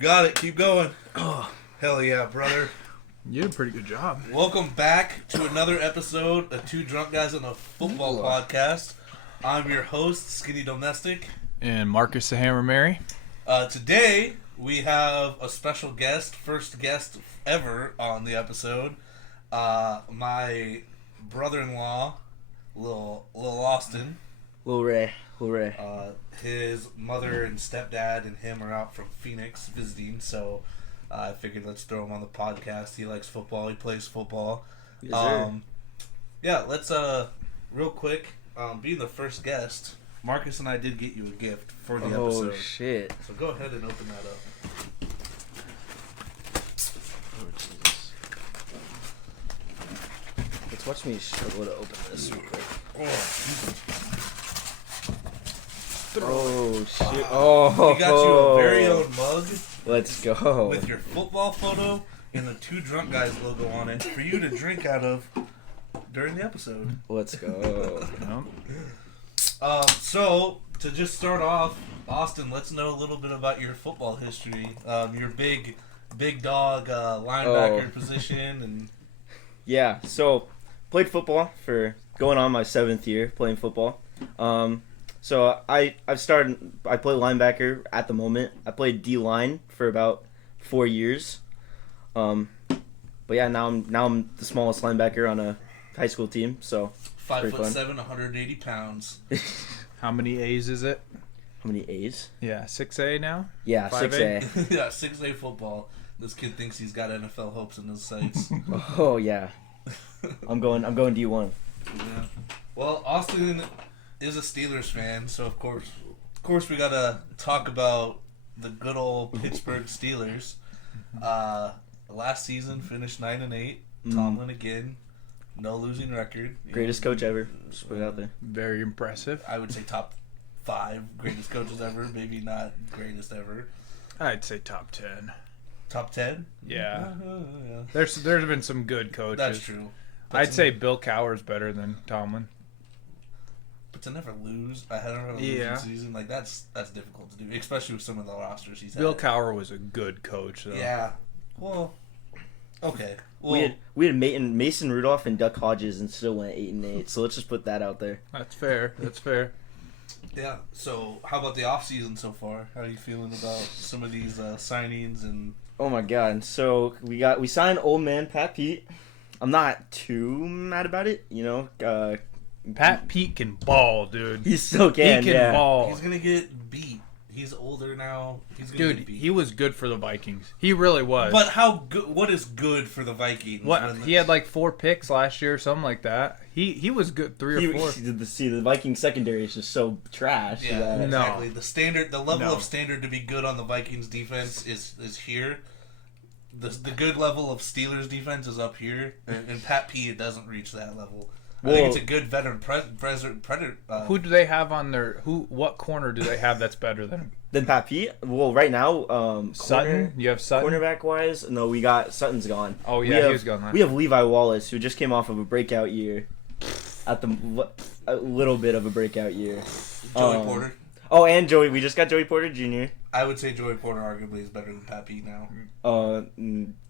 got it. Keep going. Oh, hell yeah, brother. You did a pretty good job. Welcome back to another episode of Two Drunk Guys on a Football Podcast. I'm your host, Skinny Domestic. And Marcus the Hammer Mary. Today, we have a special guest, first guest ever on the episode. My brother-in-law, Lil Austin. Lil Ray. His mother and stepdad and him are out from Phoenix visiting, so I figured let's throw him on the podcast. He likes football. He plays football. Yes, sir. Yeah, let's real quick. Being the first guest, Marcus and I did get you a gift for the episode. Oh shit! So go ahead and open that up. Oh Jesus! Let's watch me struggle to open this real quick. Oh shit! Oh, We got you a very own mug Let's go. with your football photo and the Two Drunk Guys logo on it for you to drink out of during the episode. Let's go. So to just start off, Austin, let's know a little bit about your football history. Your big dog linebacker position, and Yeah. So played football for going on my 7th year playing football. So I played linebacker at the moment. I played D line for about 4 years. But yeah, now I'm the smallest linebacker on a high school team. So 5'7", 180 pounds. How many A's is it? how many A's? Yeah, 6A now? Yeah, 5A? 6A. Yeah, 6A football. This kid thinks he's got NFL hopes in his sights. Oh yeah. I'm going D1. Yeah. Well, Austin is a Steelers fan, so of course we gotta talk about the good old Pittsburgh Steelers. Last season finished 9-8. Tomlin again, no losing record. Greatest coach ever. Just put it out there. Very impressive. I would say top 5 greatest coaches ever. Maybe not greatest ever. I'd say top 10. Top 10. Yeah. Yeah. There's been some good coaches. That's true. I'd say Bill Cowher's better than Tomlin. But to never lose, I had a losing season, like that's difficult to do, especially with some of the rosters he's had. Bill Cowher was a good coach, though. Yeah. Well. Okay. Well, We had Mason Rudolph and Duck Hodges and still went 8-8. So let's just put that out there. That's fair. yeah. So, how about the off season so far? How are you feeling about some of these signings and? Oh my god. So we signed old man Pat Pete. I'm not too mad about it, you know. Pat Pete can ball, dude. He still can. He can yeah. ball. He's gonna get beat. He's older now. He's gonna Dude, get beat. he was good for the Vikings. He really was. But how good? What is good for the Vikings? What? He had like 4 picks last year or something like that. He was good 3 or 4. The Viking secondary is just so trash. Yeah, that- exactly. The level No. of standard to be good on the Vikings defense is here. The good level of Steelers defense is up here, and Pat Pete doesn't reach that level. I think it's a good veteran predator. Who do they have on their? What corner do they have that's better than him? Then Pat Pete. Well, right now, Sutton. You have Sutton. Cornerback wise, no, we got Sutton's gone. Oh We yeah, have- he was gone. Last. We have Levi Wallace, who just came off of a breakout year. A little bit of a breakout year. Joey Porter. Oh, and Joey. We just got Joey Porter Jr. I would say Joey Porter arguably is better than Pat Pete now.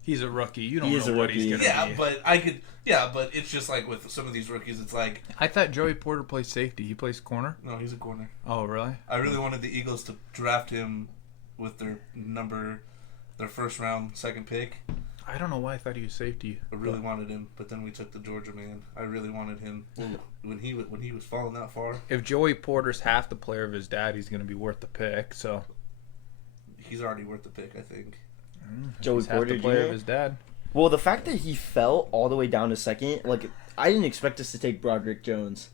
He's a rookie. You don't He know is a what he's rookie. gonna Yeah, be. but I could. Yeah, but it's just like with some of these rookies, it's like I thought Joey Porter plays safety. He plays corner. no, he's a corner. Oh really? I really wanted the Eagles to draft him with their first round second pick. I don't know why I thought he was safety. I really wanted him, but then we took the Georgia man. I really wanted him when he was falling that far. If Joey Porter's half the player of his dad, he's gonna be worth the pick. So He's already worth the pick, I think. Joey he's half Porter the player Jr. of his dad. Well, the fact that he fell all the way down to second, like I didn't expect us to take Broderick Jones,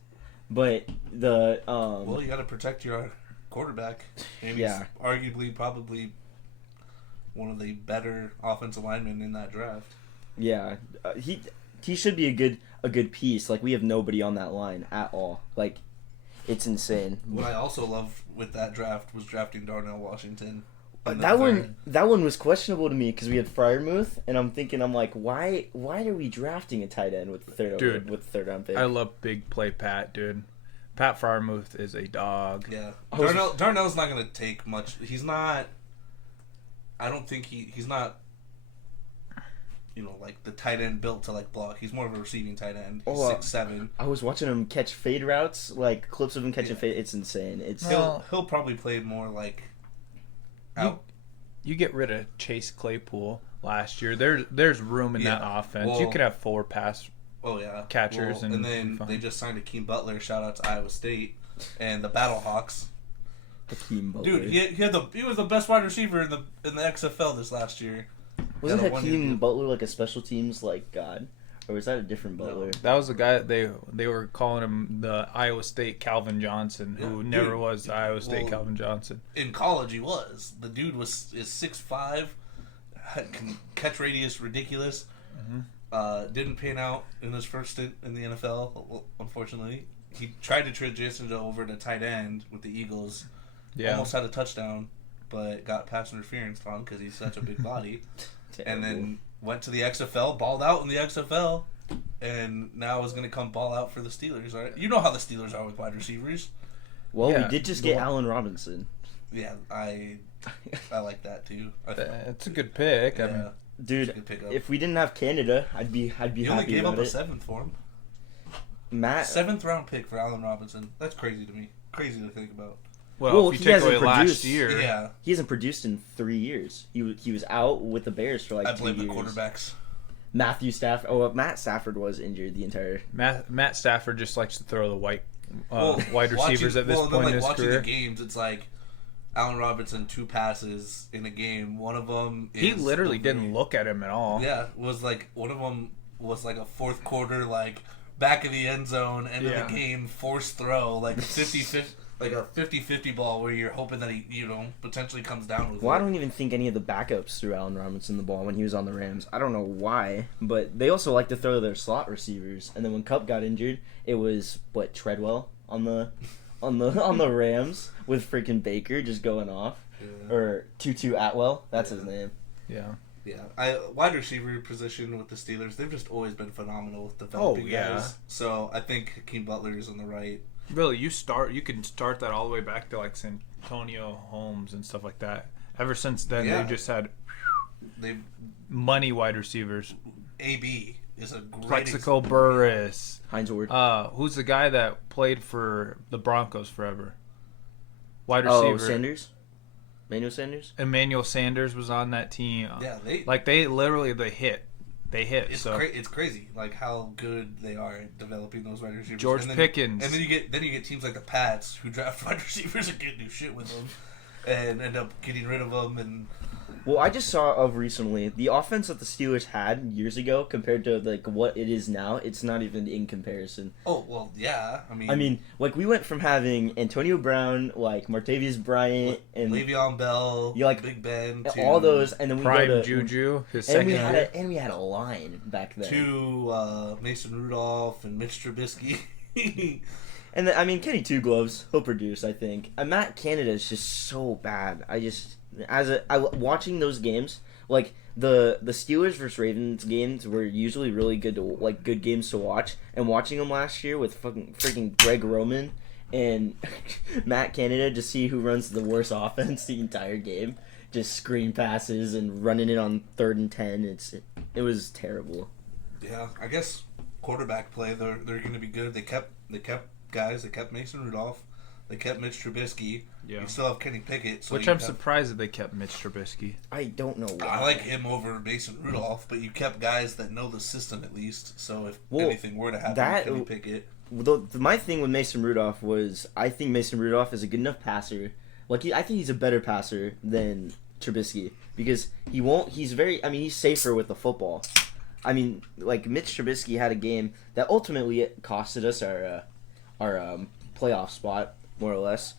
but the Well, you got to protect your quarterback, and Yeah. he's arguably probably one of the better offensive linemen in that draft. yeah, he should be a good piece. Like we have nobody on that line at all. Like it's insane. What I also loved with that draft was drafting Darnell Washington. in the That third. one was questionable to me because we had Fryermuth, and I'm like, why are we drafting a tight end with the third round pick? I love big play Pat, dude. Pat Fryermuth is a dog. Yeah, I was- Darnell's not going to take much. He's not I don't think he's not, like the tight end built to like block. He's more of a receiving tight end. He's 6'7". I was watching him catch fade routes, like clips of him catching fade. It's insane. He'll probably play more like out. You get rid of Chase Claypool last year. There's room in that offense. Well, you could have 4 pass catchers, and then they just signed Akeem Butler. Shout out to Iowa State and the Battlehawks. Hakeem Butler. Dude, he was the best wide receiver in the XFL this last year. Wasn't Hakeem Butler like a special teams like god, or was that a different Butler? That was the guy they were calling him the Iowa State Calvin Johnson, who never was the Iowa State Calvin Johnson. In college, he was. The dude is 6'5", can catch radius ridiculous. Didn't pan out in his first stint in the NFL, unfortunately. He tried to transition over to tight end with the Eagles. Yeah. Almost had a touchdown, but got pass interference on because he's such a big body. And then went to the XFL, balled out in the XFL, and now is going to come ball out for the Steelers, right? You know how the Steelers are with wide receivers. Well, we did just get Allen Robinson. Yeah, I like that too. It's a good pick. Yeah. I mean, dude, if we didn't have Canada, I'd be happy. You only gave up a 7th for him. Matt, 7th round pick for Allen Robinson. That's crazy to me. Crazy to think about. Well, if you take away last year, he hasn't produced in 3 years. He was out with the Bears for like 2 years. I blame the quarterbacks. Matt Stafford was injured the entire. Matt Stafford just likes to throw the wide receivers at this point in his watching career. The games, it's like Allen Robinson 2 passes in a game. One of them he literally didn't look at him at all. Yeah, was like one of them was like a 4th quarter like back of the end zone, end of the game, forced throw, like 50-50. Like a 50-50 ball where you're hoping that he, potentially comes down with it. I don't even think any of the backups threw Allen Robinson the ball when he was on the Rams. I don't know why, but they also like to throw their slot receivers. And then when Kupp got injured, it was Treadwell on the Rams with freaking Baker just going off, or Tutu Atwell. That's his name. Yeah. Yeah, wide receiver position with the Steelers, they've just always been phenomenal with developing guys. So I think Hakeem Butler is on the right. Really, you can start that all the way back to like Santonio Holmes and stuff like that. Ever since then, they've just had money wide receivers. AB is a great Plexico Burris. Hines Ward. Who's the guy that played for the Broncos forever? Wide receiver. Oh, Sanders? Emmanuel Sanders was on that team. Yeah, they hit. They hit. It's crazy, like how good they are at developing those wide receivers. George Pickens, and then you get teams like the Pats who draft wide receivers and can't do shit with them, and end up getting rid of them. And well, I just saw recently the offense that the Steelers had years ago compared to like what it is now. It's not even in comparison. Oh well, yeah. I mean, like we went from having Antonio Brown, like Martavius Bryant, and Le'Veon Bell, like Big Ben, to all those, and then we Prime go to Juju, his and second we had a line back then. To Mason Rudolph and Mitch Trubisky. And then, Kenny Two Gloves, he'll produce, I think. Matt Canada is just so bad. Watching those games, like the Steelers versus Ravens games were usually really good games to watch. And watching them last year with freaking Greg Roman and Matt Canada to see who runs the worst offense the entire game, just screen passes and running it on 3rd and 10. It was terrible. Yeah, I guess quarterback play they're going to be good. They kept guys. They kept Mason Rudolph. They kept Mitch Trubisky. Yeah. You still have Kenny Pickett. So which I'm surprised that they kept Mitch Trubisky. I don't know why. I like him over Mason Rudolph, but you kept guys that know the system at least. So if anything were to happen to Kenny Pickett. My thing with Mason Rudolph was I think Mason Rudolph is a good enough passer. I think he's a better passer than Trubisky because he's safer with the football. Mitch Trubisky had a game that ultimately costed us our playoff spot, more or less,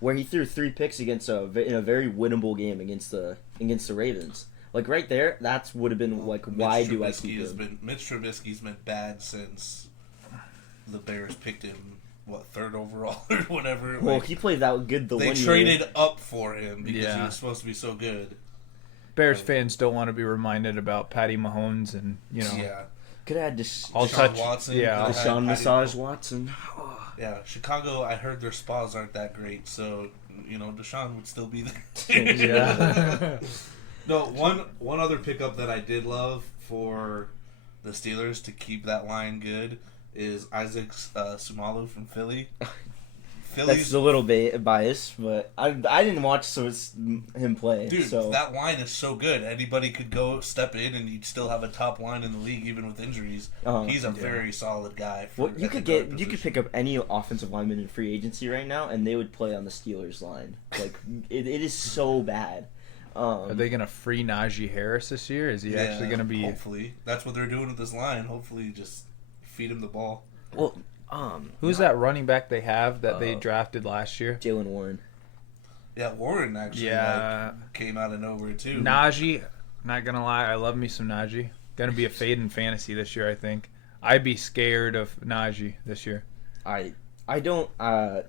where he threw 3 picks in a very winnable game against the Ravens. Like right there, that would have been like, why do I keep him? Mitch Trubisky's been bad since the Bears picked him, 3rd overall or whatever. Well, he played that good the one year. They traded up for him because he was supposed to be so good. Bears fans don't want to be reminded about Patty Mahomes and Could have had Deshaun Watson. Yeah, Deshaun Massage Watson. Yeah, Chicago. I heard their spas aren't that great, so Deshaun would still be there. Yeah. No, one other pickup that I did love for the Steelers to keep that line good is Isaac Sumalu from Philly. That's a little bit biased, but I didn't watch him play. Dude, so. that line is so good. Anybody could go step in, and you'd still have a top line in the league, even with injuries. He's a very solid guy. You could pick up any offensive lineman in free agency right now, and they would play on the Steelers line. Like it is so bad. Are they gonna free Najee Harris this year? Is he actually gonna be? Hopefully, that's what they're doing with this line. Hopefully, just feed him the ball. Well, who's that running back they have that they drafted last year? Jaylen Warren. Yeah, Warren actually came out of nowhere too. Najee, not gonna lie, I love me some Najee. Gonna be a fade in fantasy this year, I think. I'd be scared of Najee this year. I don't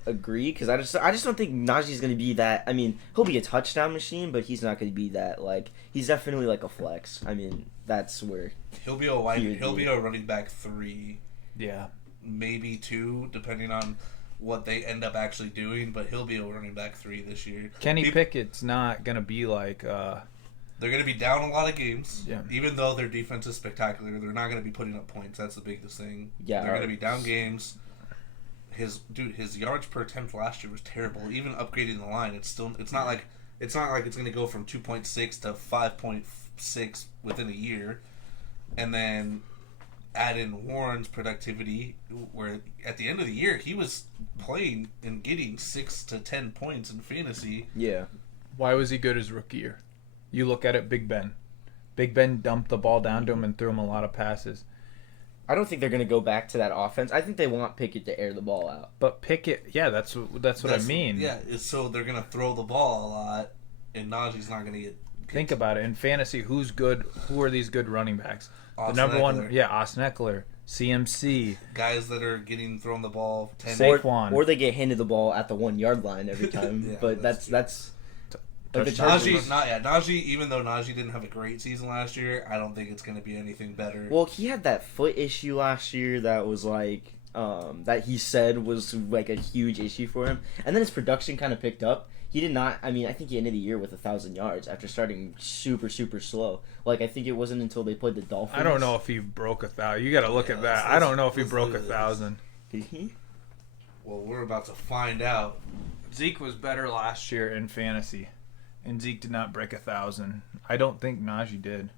agree because I just don't think Najee's gonna be that. I mean, he'll be a touchdown machine, but he's not gonna be that. Like, he's definitely like a flex. I mean, that's where he'll be a running back 3. Yeah. Maybe 2, depending on what they end up actually doing, but he'll be a running back 3 this year. Kenny Pickett's not going to be like... They're going to be down a lot of games. Yeah. Even though their defense is spectacular, they're not going to be putting up points. That's the biggest thing. Yeah. They're going to be down games. His yards per attempt last year was terrible. Even upgrading the line, it's not like it's going to go from 2.6 to 5.6 within a year. And then add in Warren's productivity, where at the end of the year he was playing and getting 6 to 10 points in fantasy. Yeah. Why was he good his rookie year? You look at it, Big Ben. Big Ben dumped the ball down to him and threw him a lot of passes. I don't think they're going to go back to that offense. I think they want Pickett to air the ball out. But Pickett, yeah, that's what I mean. Yeah, so they're going to throw the ball a lot, and Najee's not going to get. Think about it. In fantasy, who's good? Who are these good running backs? Austin the number Eckler. one, yeah, Austin Eckler, CMC, guys that are getting thrown the ball 10 Saquon, or they get handed the ball at the 1 yard line every time. Yeah, but that's like the Najee, even though Najee didn't have a great season last year, I don't think it's going to be anything better. Well, he had that foot issue last year that was like that he said was like a huge issue for him, and then his production kind of picked up. He did not. I mean, I think he ended the year with 1,000 yards after starting super slow. Like, I think it wasn't until they played the Dolphins. I don't know if he broke 1,000. You got to look at that. I don't know if he broke 1,000. Did he? Well, we're about to find out. Zeke was better last year in fantasy, and Zeke did not break 1,000. I don't think Najee did.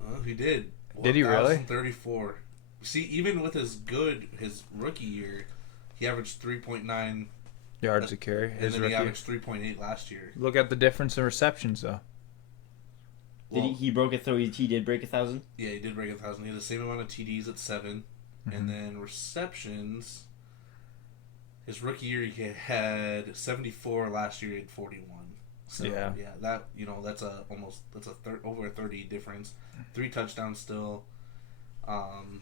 Oh, he did. Did he really? 1,034. See, even with his rookie year, he averaged 3.9 yards a carry. And then he averaged 3.8 last year. Look at the difference in receptions, though. Did he broke he did break 1,000? Yeah, he did break 1,000. He had the same amount of TDs at 7. Mm-hmm. And then receptions, his rookie year he had 74. Last year he had 41. So yeah, that's over a 30 difference. 3 touchdowns still. And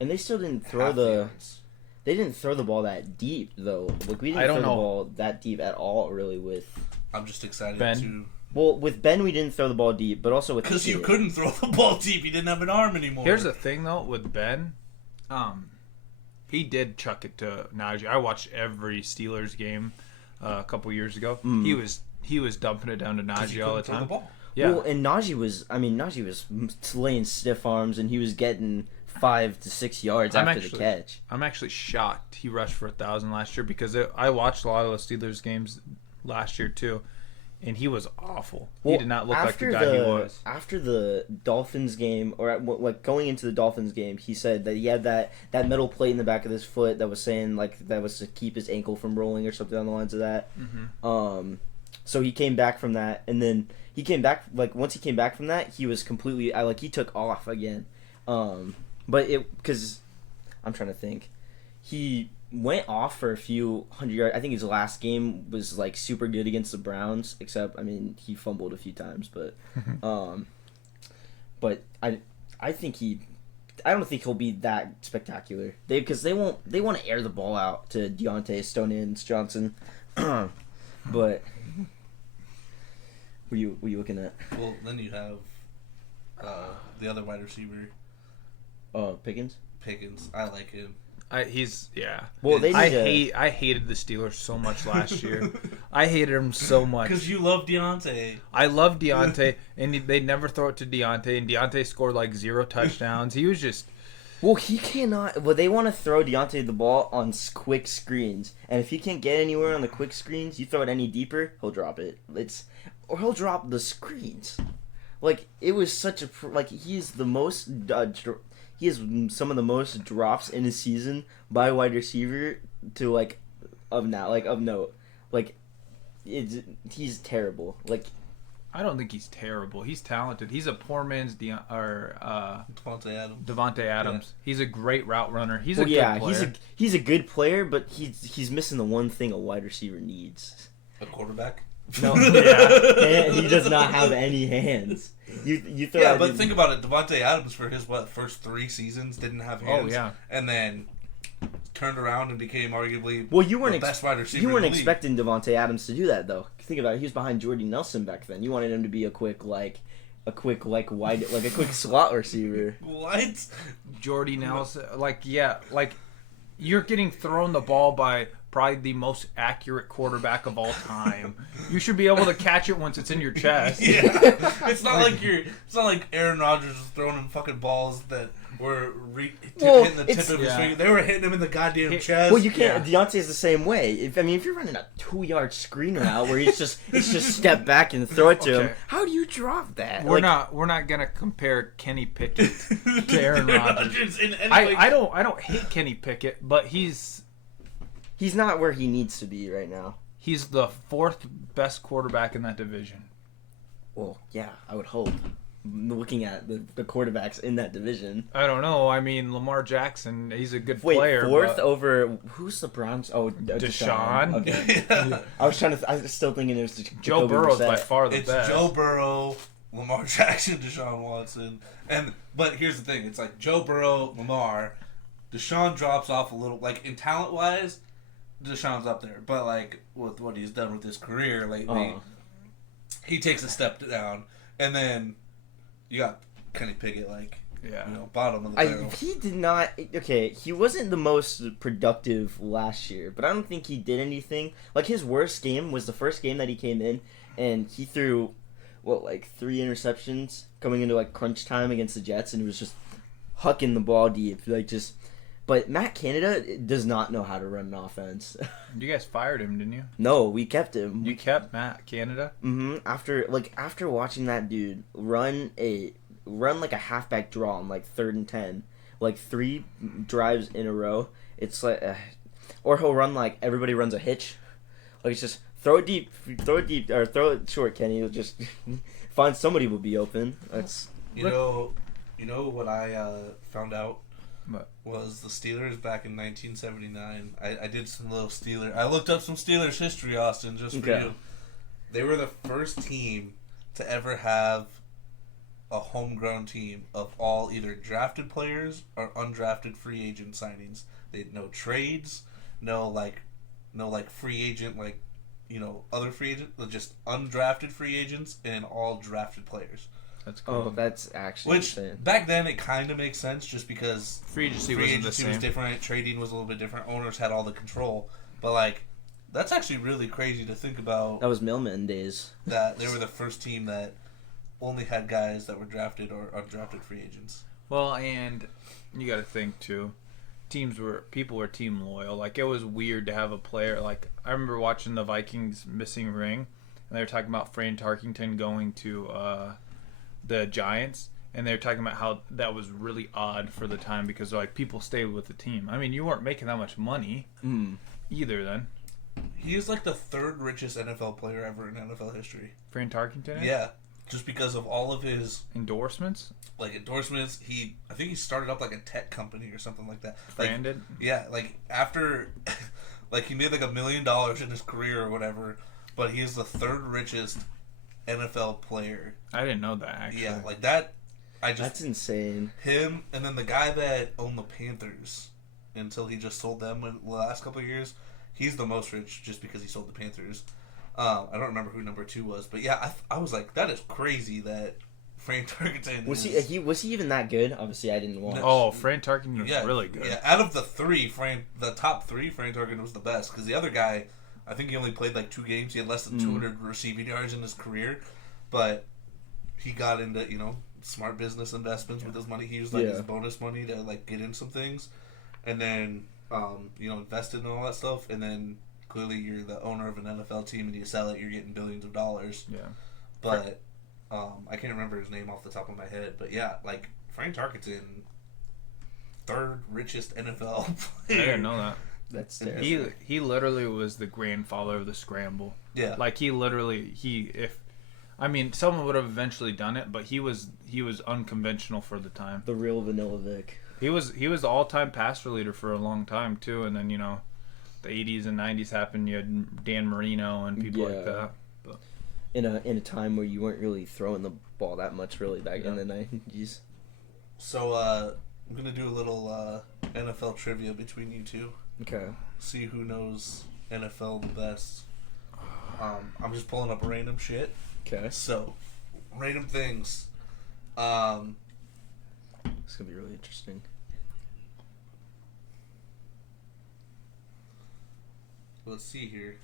they still didn't throw They didn't throw the ball that deep though. Like we didn't throw the ball that deep at all. Really, with I'm just excited Ben. Well, with Ben we didn't throw the ball deep, but also with because you couldn't throw the ball deep. He didn't have an arm anymore. Here's the thing though with Ben, he did chuck it to Najee. I watched every Steelers game a couple years ago. He was dumping it down to Najee all the time. Yeah. Well, and Najee was laying stiff arms, and he was getting 5 to 6 yards after the catch. I'm actually shocked he rushed for 1,000 last year because I watched a lot of the Steelers games last year too, and he was awful. He did not look like the guy he was. After the Dolphins game, or like going into the Dolphins game, he said that he had that metal plate in the back of his foot that was saying like that was to keep his ankle from rolling or something on the lines of that. Mm-hmm. So he came back from that, and then he came back once he came back from that, he was completely he took off again. But because I'm trying to think, he went off for a few hundred yards. I think his last game was like super good against the Browns, except he fumbled a few times. But but I think I don't think he'll be that spectacular. They want to air the ball out to Deontay Stonehenge Johnson. But what are you looking at? Well, then you have the other wide receiver. Pickens. I like him. He's Well, they need I hated the Steelers so much last year. I hated them so much Because you love Deontay. I love Deontay, and they never throw it to Deontay, and Deontay scored like 0 touchdowns. He was just Well, he cannot. Well, they want to throw Deontay the ball on quick screens, and if he can't get anywhere on the quick screens, you throw it any deeper, he'll drop it. Or he'll drop the screens. Like it was such a he's the most. He has some of the most drops in a season by a wide receiver to of note. He's terrible. I don't think he's terrible. He's talented. He's a poor man's Devontae Adams. Devontae Adams. Yeah. He's a great route runner. He's a good player. He's a good player, but he's missing the one thing a wide receiver needs. A quarterback? No, he does not have any hands. You throw yeah, but think about it. Devontae Adams for his first 3 seasons didn't have hands. Oh yeah, and then turned around and became arguably the best wide receiver. You weren't in the expecting Devontae Adams to do that though. Think about it. He was behind Jordy Nelson back then. You wanted him to be a quick slot receiver. What? Jordy Nelson, you're getting thrown the ball by probably the most accurate quarterback of all time. You should be able to catch it once it's in your chest. Yeah, it's not like Aaron Rodgers was throwing him fucking balls that were hitting the tip of his finger. They were hitting him in the goddamn chest. Well, you can't. Yeah. Deontay's the same way. If you're running a 2-yard screen route where it's just step back and throw it to him, how do you drop that? We're not gonna compare Kenny Pickett to Aaron Rodgers. I don't hate Kenny Pickett, but he's not where he needs to be right now. He's the 4th best quarterback in that division. Well, yeah, I would hope. Looking at the quarterbacks in that division. I don't know. I mean, Lamar Jackson, he's a good player. 4th over... Who's the Browns? Oh, Deshaun. Okay. Yeah. I was still thinking it was Joe Burrow's by far the best. It's Joe Burrow, Lamar Jackson, Deshaun Watson. But here's the thing. It's like Joe Burrow, Lamar. Deshaun drops off a little. In talent-wise, Deshaun's up there. But, with what he's done with his career lately, he takes a step down. And then... You got Kenny Pickett, bottom of the barrel. He did not... Okay, he wasn't the most productive last year, but I don't think he did anything. His worst game was the first game that he came in, and he threw, 3 interceptions coming into, crunch time against the Jets, and he was just hucking the ball deep. But Matt Canada does not know how to run an offense. You guys fired him, didn't you? No, we kept him. You kept Matt Canada? Mm-hmm. After watching that dude run a halfback draw on 3rd and 10, 3 drives in a row, it's or he'll run everybody runs a hitch. It's just throw it deep, or throw it short, Kenny. You'll just find somebody will be open. That's you know what I found out. Was the Steelers back in 1979. I did some little I looked up some Steelers history, Austin, just for you. They were the first team to ever have a homegrown team of all either drafted players or undrafted free agent signings. They had no trades, no free agent other free agent, just undrafted free agents and all drafted players. That's cool. Oh, that's actually insane. Back then it kind of makes sense just because free agency was different, trading was a little bit different, owners had all the control. But that's actually really crazy to think about. That was Millman days. That they were the first team that only had guys that were drafted or undrafted free agents. Well, and you got to think too. People were team loyal. It was weird to have a player I remember watching the Vikings missing ring, and they were talking about Fran Tarkenton going to the Giants, and they were talking about how that was really odd for the time because people stayed with the team. I mean, you weren't making that much money either then. He is the 3rd richest NFL player ever in NFL history. Fran Tarkenton? Yeah. Just because of all of his endorsements. I think he started up a tech company or something like that. Fran did? Yeah, after he made $1 million in his career or whatever, but he is the 3rd richest NFL player. I didn't know that, actually. Yeah, that. That's insane. Him, and then the guy that owned the Panthers until he just sold them in the last couple of years, he's the most rich just because he sold the Panthers. I don't remember who number 2 was, but yeah, I was that is crazy that Frank Tarkenton Was is, he even that good? Obviously, I didn't watch. Oh, Frank Tarkenton was yeah, really good. Yeah, out of the top three, Frank Tarkenton was the best because the other guy, I think he only played like 2 games. He had less than 200 receiving yards in his career, but he got into smart business investments with his money. He used his bonus money to like get in some things, and then invested in all that stuff. And then clearly you're the owner of an NFL team and you sell it, you're getting billions of dollars. Yeah. But I can't remember his name off the top of my head. But yeah, like Frank Tarkenton, 3rd richest NFL player. I didn't know that. That's terrible. He literally was the grandfather of the scramble. Yeah. Like someone would have eventually done it, but he was unconventional for the time. The real Vanilla Vic. He was the all-time passer leader for a long time too, and then the 80s and 90s happened. You had Dan Marino and people like that. But in a time where you weren't really throwing the ball that much, really, back in the 90s. So I'm gonna do a little NFL trivia between you two. Okay. See who knows NFL the best. I'm just pulling up random shit. Okay. So, random things. It's gonna be really interesting. Let's see here.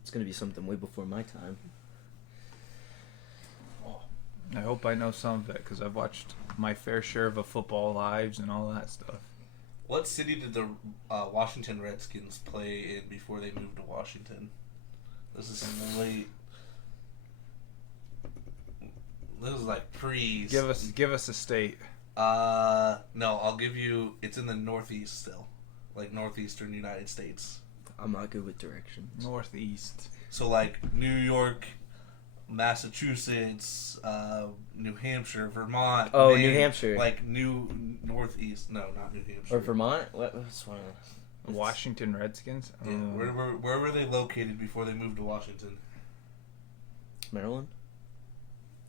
It's gonna be something way before my time. I hope I know some of it because I've watched my fair share of football lives and all that stuff. What city did the Washington Redskins play in before they moved to Washington? This is late. This is like pre. Give us a state. No, I'll give you. It's in the Northeast still, like northeastern United States. I'm not good with directions. Northeast. So like New York, Massachusetts, New Hampshire, Vermont. Oh, Maine, New Hampshire. Like Northeast. No, not New Hampshire. Or Vermont? What's one of Washington Redskins. Yeah, where were they located before they moved to Washington? Maryland?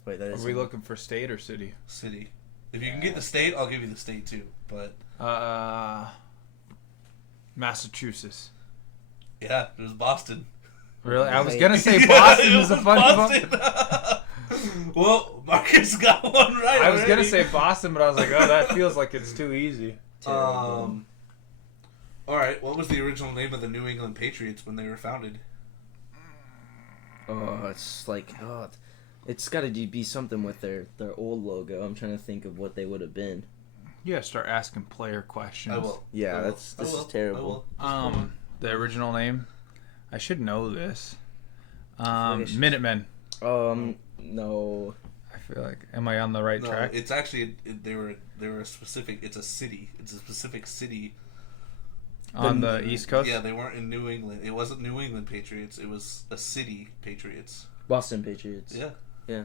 Wait, that is. Are we looking for state or city? City. If you can get the state, I'll give you the state too. But Massachusetts. yeah, it was Boston. Really? I was gonna say Boston is a funny one. Well, Marcus got one right. I was gonna say Boston, but I was like, oh, that feels like it's too easy. All right. What was the original name of the New England Patriots when they were founded? It's got to be something with their old logo. I'm trying to think of what they would have been. You gotta start asking player questions. I will. Yeah, this is terrible. The original name. I should know this. Minutemen. No. I feel like, am I on the right track? It's actually they were a specific. It's a city. It's a specific city On the East Coast. Yeah, they weren't in New England. It wasn't New England Patriots. It was a city Patriots. Boston Patriots. Yeah. Yeah.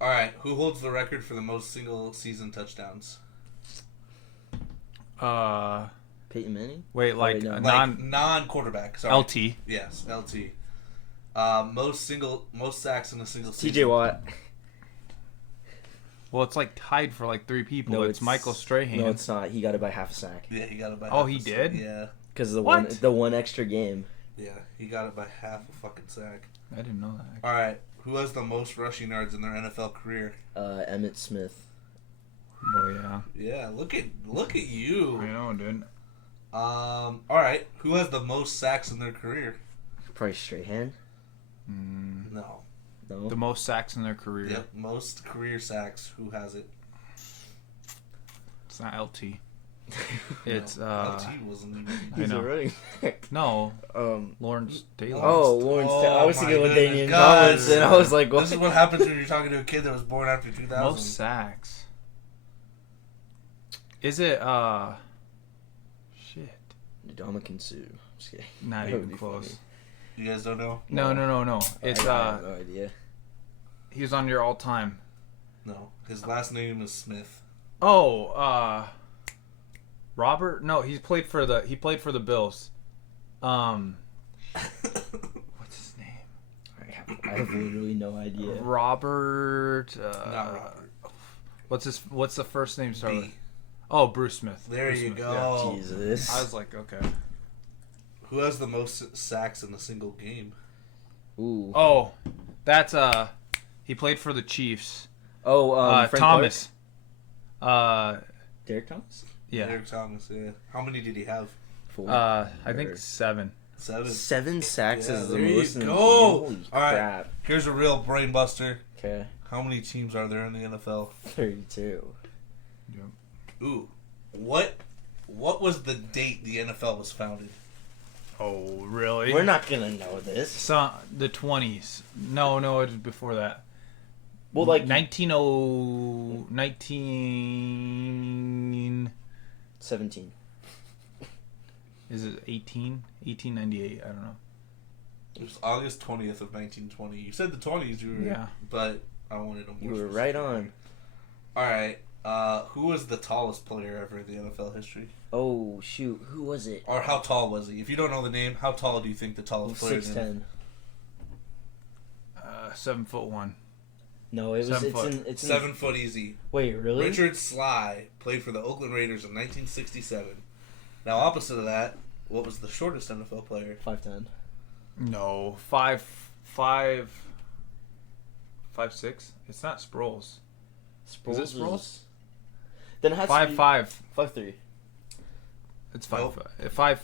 All right. Who holds the record for the most single season touchdowns? Peyton Manning. Wait, like no. non-quarterback. Sorry. LT. Yes, LT. Most sacks in a single season. TJ Watt. Well, it's like tied for like 3 people. No, it's Michael Strahan. No, it's not. He got it by half a sack. Yeah, he got it by. Oh, half he a sack. did? Yeah. Because of What? the one extra game. Yeah, he got it by half a fucking sack. I didn't know that. All right. Who has the most rushing yards in their NFL career? Emmitt Smith. Oh yeah. Yeah, look at you. I know, dude. All right. Who has the most sacks in their career? Probably Strahan. No. No. The most sacks in their career. Yep, most career sacks. Who has it? It's not LT. It's LT wasn't even. I know. a running back. No, Lawrence Taylor. Lawrence. I was thinking with my Damian goodness, Collins, and I God. was like, what? This is what happens when you're talking to a kid that was born after 2000. Most sacks. Is it shit? Ndamukong Suh. Just kidding. Not That would even be close. funny. You guys don't know? No. It's I have no idea. he was on your all time. No. His last name is Smith. Oh, Robert? No, he played for the Bills. What's his name? I have literally no idea. Robert. Not Robert. What's the first name start with? B. Oh, Bruce Smith. There Bruce you Smith, go. Jesus. Yeah. I was like, okay. Who has the most sacks in a single game? Ooh. Oh, that's he played for the Chiefs. Oh, Frank Thomas. Clark? Derek Thomas? Yeah. Derek Thomas, yeah. How many did he have? 4. I think 7. 7. 7 sacks Yeah, is the there you most. go. Holy All right. crap. Here's a real brain buster. Okay. How many teams are there in the NFL? 32. Ooh. What was the date the NFL was founded? Oh, really? We're not gonna know this. So, the 20s. No, it was before that. Well, like 19. 17. Is it 18? 1898. I don't know. It was August 20th of 1920. You said the 20s, you were, Yeah. but I wanted a more You were specific. right on. All right. Who was the tallest player ever in the NFL history? Oh shoot, who was it? Or how tall was he? If you don't know the name, how tall do you think the tallest player is? 6'10". 7'1". No, it was. 7 It's foot. in. It's in. 7 foot easy. Wait, really? Richard Sly played for the Oakland Raiders in 1967. Now, opposite of that, what was the shortest NFL player? 5'10". No, 5'6". It's not Sproles. Sproles Is it Sproles? Then it has to 5'5". be 5'3". It's Nope. 5'7".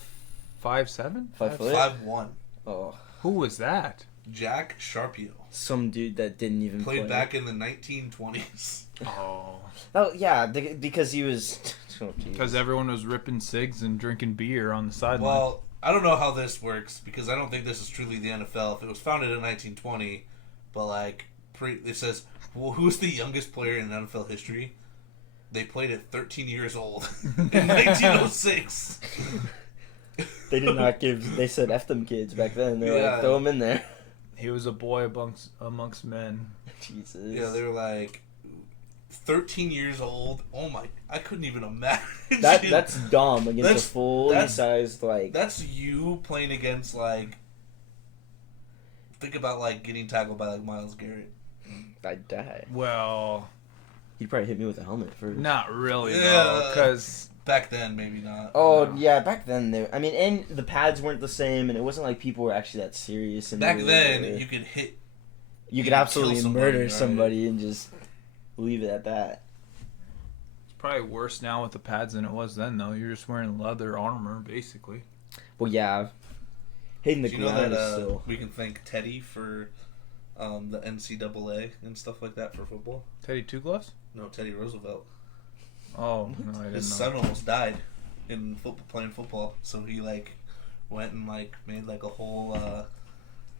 5 foot. 5'1". Oh, Who was that? Jack Sharpio. some dude that didn't even Played play. back in the 1920s. Oh, Oh yeah, because he was. Oh, Jesus. because everyone was ripping cigs and drinking beer on the sideline. Well, I don't know how this works because I don't think this is truly the NFL. If it was founded in 1920, but like it says, well, who's the youngest player in NFL history? They played at 13 years old in 1906. They did not give. They said "F them kids" back then. They were Yeah. like, throw them in there. he was a boy amongst men. Jesus. Yeah, they were like 13 years old. Oh my! I couldn't even imagine. That's dumb against That's- a fully sized like. That's you playing against like. Think about like getting tackled by like Myles Garrett. I'd die. Well, He'd probably hit me with a helmet first. not really though, Yeah. because Back then, maybe not. Oh No. yeah, back then I mean, and the pads weren't the same, and it wasn't like people were actually that serious. And Back they then, were- you could hit. you could could absolutely kill somebody, murder right? somebody and just leave it at that. it's probably worse now with the pads than it was then. Though you're just wearing leather armor basically. Well, yeah, hitting the Do you know ground that is still. we can thank Teddy for the NCAA and stuff like that for football? Teddy Two Gloves? No, Teddy Roosevelt. Oh no, I didn't His know. son almost died in playing football, so he like went and like made like a whole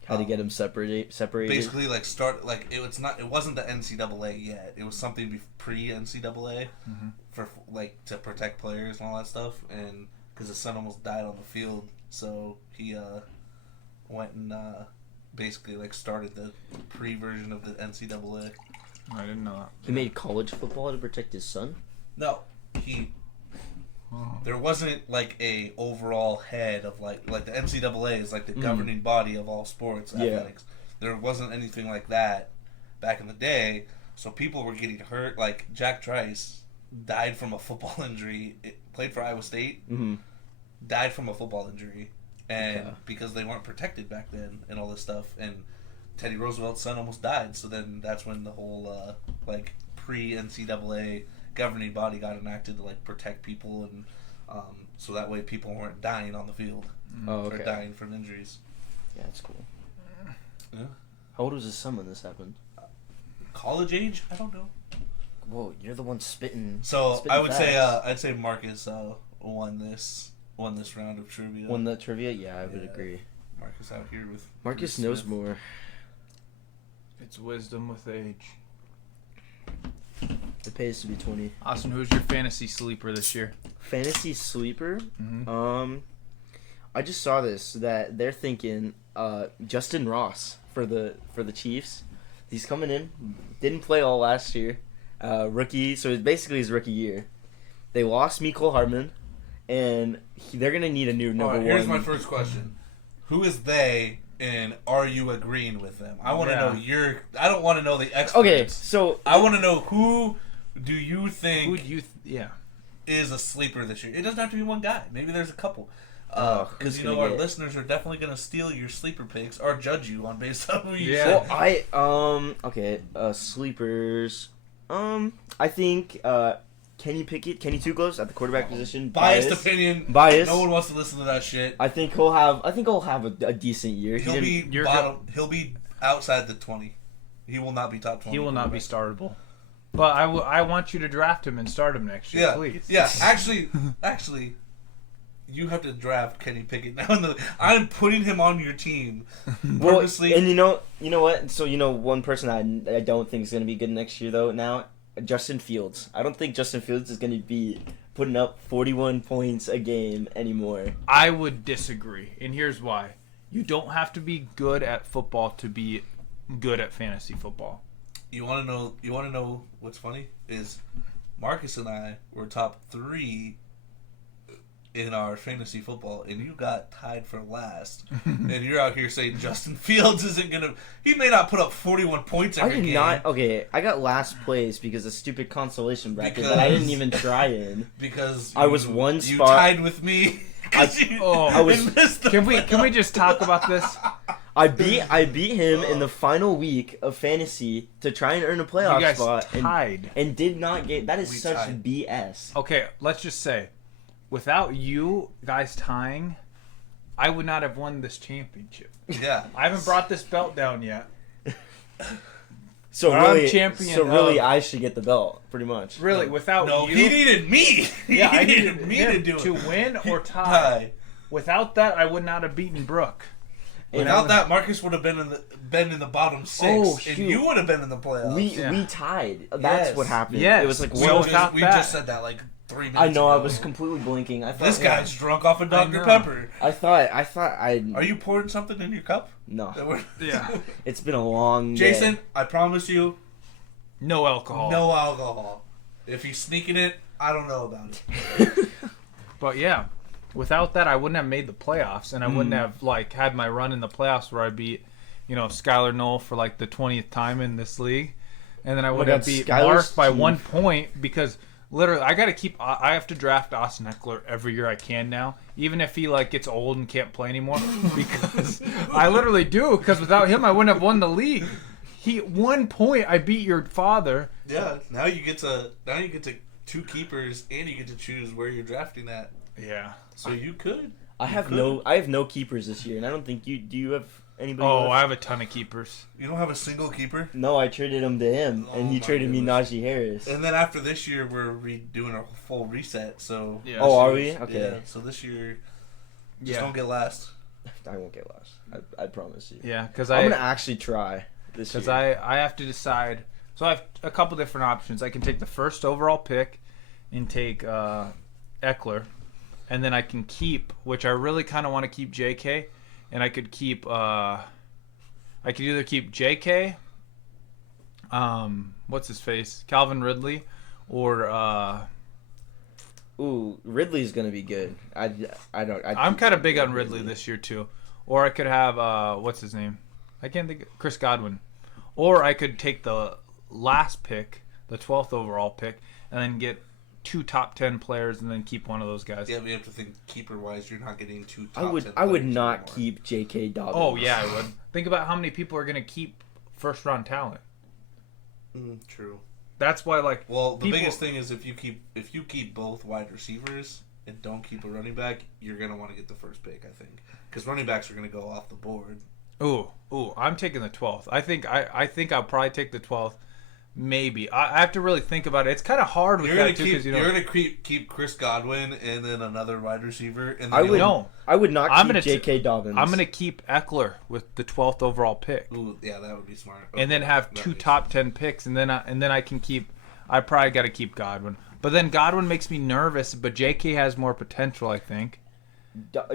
Had to get him separated. basically like start like it wasn't the NCAA yet. It was something pre NCAA Mhm. for like to protect players and all that stuff, and because his son almost died on the field, so he went and basically like started the pre version of the NCAA. I didn't know that. He made college football to protect his son. No, he. Oh. There wasn't like a overall head of like the NCAA is like the Mm. governing body of all sports Yeah. athletics. There wasn't anything like that back in the day, so people were getting hurt. Like Jack Trice died from a football injury. Played for Iowa State, Mm-hmm. died from a football injury, and Okay. because they weren't protected back then and all this stuff, and Teddy Roosevelt's son almost died. So then that's when the whole like pre NCAA governing body got enacted to like protect people and so that way people weren't dying on the field Oh, or okay. dying from injuries. Yeah, that's cool. Yeah. How old was his son when this happened? College age? I don't know. Whoa, you're the one spitting. So spitting I would say facts. I'd say Marcus won this round of trivia. Won the trivia? Yeah, I would Yeah. agree. Marcus out here with Marcus Bruce knows Smith. more. It's wisdom with age. It pays to be 20. Austin, who's your fantasy sleeper this year? Fantasy sleeper? Mm-hmm. I just saw this that they're thinking Justin Ross for the Chiefs. He's coming in. Didn't play all last year. Rookie, so it's basically his rookie year. They lost Mecole Hardman, and they're gonna need a new number All right, one. here's my first question: who is they, and are you agreeing with them? I want to know your. I don't want to know the experts. Okay, so I want to know who do you think Who do you? Yeah. is a sleeper this year? It doesn't have to be one guy. Maybe there's a couple. Who's Because you gonna know our get it? listeners are definitely gonna steal your sleeper picks or judge you on based on who you Yeah. said. Well, okay, sleepers. I think Kenny Pickett, Kenny Two Gloves at the quarterback position. Biased opinion. Bias. No one wants to listen to that shit. I think he'll have a decent year. He He'll didn't- be You're bottom. He'll be outside the 20. He will not be top 20. He will not be startable. But I want you to draft him and start him next year, Yeah, please. yeah. Actually, you have to draft Kenny Pickett now. I'm putting him on your team Well, purposely. and you know what? So one person I don't think is gonna be good next year though. Now, Justin Fields. I don't think Justin Fields is gonna be putting up 41 points a game anymore. I would disagree, and here's why. You don't have to be good at football to be good at fantasy football. You want to know what's funny is Marcus and I were top 3 in our fantasy football, and you got tied for last. And you're out here saying Justin Fields isn't gonna. He may not put up 41 points I every did game. not. Okay, I got last place because of stupid consolation bracket that I didn't even try in. Because I was one You spot- tied with me. I was- Can we just talk about this? I beat him in the final week of fantasy to try and earn a You playoff guys spot tied. and did not get. That is We such tied. BS. Okay, let's just say, without you guys tying, I would not have won this championship. Yeah. I haven't brought this belt down yet. So I'm really, champion so really, of- I should get the belt, pretty much. Really, without No, you, he needed me. yeah, I he needed me him to do it. win or tie. Tie. Without that, I would not have beaten Brooke. Without that, Marcus would have been in the bottom 6, Oh, and shoot. you would have been in the playoffs. We tied. That's Yes. what happened. Yes. It was like We one. all just, without we that. just said that like 3 minutes I know. I ago. was completely blinking. I thought This guy's drunk off of Dr. know. Pepper. I thought I. Are you pouring something in your cup? No. Yeah. It's been a long day. Jason, I promise you, No alcohol. no alcohol. If he's sneaking it, I don't know about it. But yeah, without that, I wouldn't have made the playoffs, and I wouldn't have had my run in the playoffs where I beat, Skylar Knoll for like the 20th time in this league, and then I would God, have beat Skylar's Mark by team. 1 point because literally I have to draft Austin Eckler every year I can now, even if he gets old and can't play anymore, because I literally do. Because without him, I wouldn't have won the league. 1 point, I beat your father. Yeah, now you get to 2 keepers, and you get to choose where you're drafting at. Yeah. So you could. I have no keepers this year, and I don't think you do. You have anybody? Oh, left? I have a ton of keepers. You don't have a single keeper. No, I traded him to him, Oh and he my traded me goodness. Najee Harris. And then after this year, we're redoing a full reset. So Yeah. Oh, are we? Okay. Yeah. So this year, just don't get last. I won't get last. I promise you. Yeah, because I'm gonna actually try this Because year. I have to decide. So I have a couple different options. I can take the first overall pick and take Eckler, and then I can keep, which I really kind of want to keep J.K., and I could keep. I could either keep J.K. What's his face? Calvin Ridley, or Ooh, Ridley's gonna be good. I'm kind of big on Ridley this year too. Or I could have what's his name? I can't think. Chris Godwin. Or I could take the last pick, the 12th overall pick, and then get 2 top 10 players, and then keep one of those guys. Yeah, we have to think keeper wise. You're not getting 2 top 10 I would players not anymore. keep J.K. Dobbins. Oh yeah, I would. Think about how many people are gonna keep first round talent. True. That's why Well, the people- biggest thing is if you keep both wide receivers and don't keep a running back, you're gonna want to get the first pick. I think because running backs are gonna go off the board. Ooh, I'm taking the 12th. I think I'll probably take the 12th. Maybe I have to really think about it. It's kind of hard with You're that gonna too keep because you're gonna keep Chris Godwin and then another wide receiver. And then I would. you'll- No. I would not I'm keep gonna J.K. Dobbins. I'm gonna keep Eckler with the 12th overall pick. Ooh, yeah, that would be smart. And then Okay, have that 2 makes top sense. 10 picks, and then I can keep. I probably got to keep Godwin, but then Godwin makes me nervous. But J.K. has more potential, I think.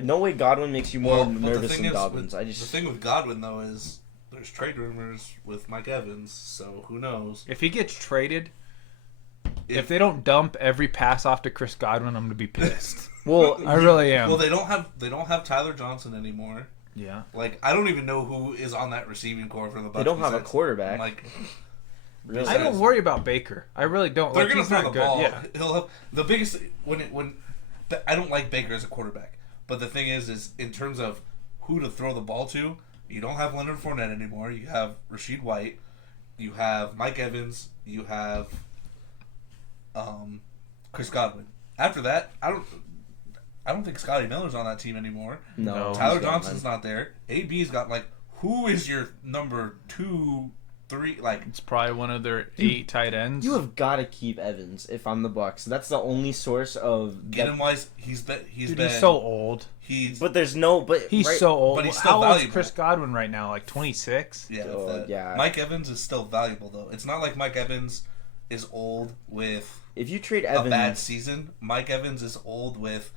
No way Godwin makes you more Well, but the nervous thing than is, Dobbins. the thing with Godwin though is there's trade rumors with Mike Evans, so who knows? If he gets traded, if If- they don't dump every pass off to Chris Godwin, I'm gonna be pissed. Well, I really am. Well, they don't have Tyler Johnson anymore. Yeah. Like I don't even know who is on that receiving core for the Bucs. They don't have a besides- quarterback. Like really. I don't worry about Baker. I really don't. they're Like, gonna he's throw not the good. ball. Yeah. He'll have the biggest when I don't like Baker as a quarterback, But the thing is in terms of who to throw the ball to, you don't have Leonard Fournette anymore. You have Rashid White. You have Mike Evans. You have Chris Godwin. After that, I don't think Scotty Miller's on that team anymore. No, Tyler Johnson's not there. AB's got who is your number 2, 3? It's probably one of their 8 tight ends. You have got to keep Evans if I'm the Bucks. That's the only source of Get him wise. He's been. He's so old. But there's no. But He's right, so old. but he's still How old is valuable. Chris Godwin right now? 26? Yeah, yeah. Mike Evans is still valuable though. It's not like Mike Evans is old with If you trade a Evans, bad season. Mike Evans is old with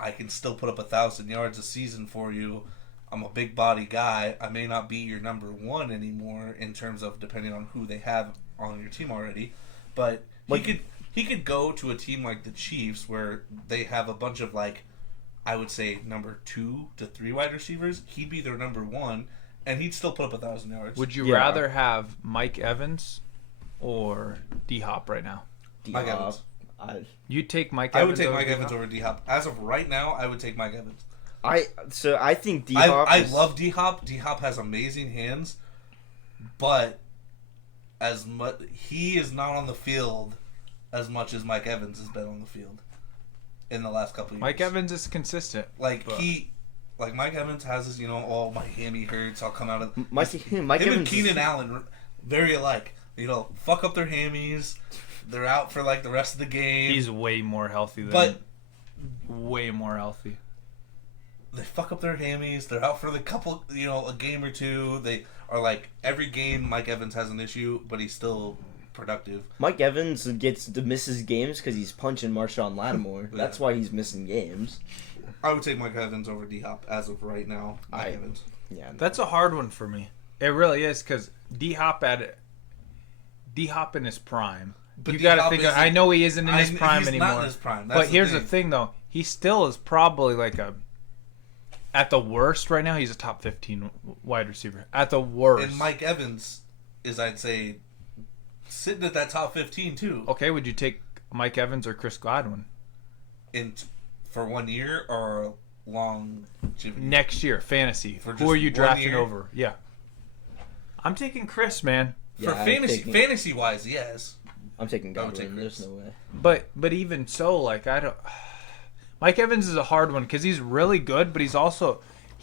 I can still put up 1,000 yards a season for you. I'm a big body guy. I may not be your number 1 anymore in terms of depending on who they have on your team already, but he could go to a team like the Chiefs where they have a bunch of I would say number 2 to 3 wide receivers. He'd be their number 1, and he'd still put up 1,000 yards. Would you rather have Mike Evans or D-Hop right now? Mike Evans. You'd take Mike I Evans would take over Mike D-Hop? Evans over D-Hop. As of right now, I would take Mike Evans. I think D-Hop. I love D-Hop. D-Hop has amazing hands, but as much he is not on the field as much as Mike Evans has been on the field in the last couple of years. Mike Evans is consistent. Mike Evans has his, oh, my hammy hurts. I'll come out of Mike him Evans and Keenan Allen, very alike. Fuck up their hammies. They're out for the rest of the game. He's way more healthy than. But way more healthy. they fuck up their hammies. They're out for the couple, a game or two. They are every game Mike Evans has an issue, but he's still productive. Mike Evans gets to miss his games because he's punching Marshawn Lattimore. Yeah. That's why he's missing games. I would take Mike Evans over D-Hop as of right now. Evans. Yeah, That's a hard one for me. It really is because D-Hop in his prime. But you got to D-Hop think. isn't- I know he isn't in his prime he's anymore. not in his prime. That's But here's the thing, though. He still is probably at the worst right now, he's a top 15 wide receiver. At the worst. And Mike Evans is, I'd say, sitting at that top 15 too. Okay, would you take Mike Evans or Chris Godwin? For 1 year or long? Next year, fantasy. For Who just are you 1 drafting year? over? Yeah. I'm taking Chris, man. For fantasy wise, yes. I'm taking I would take Godwin. There's Chris. no way. But even so, I don't. Mike Evans is a hard one because he's really good, but he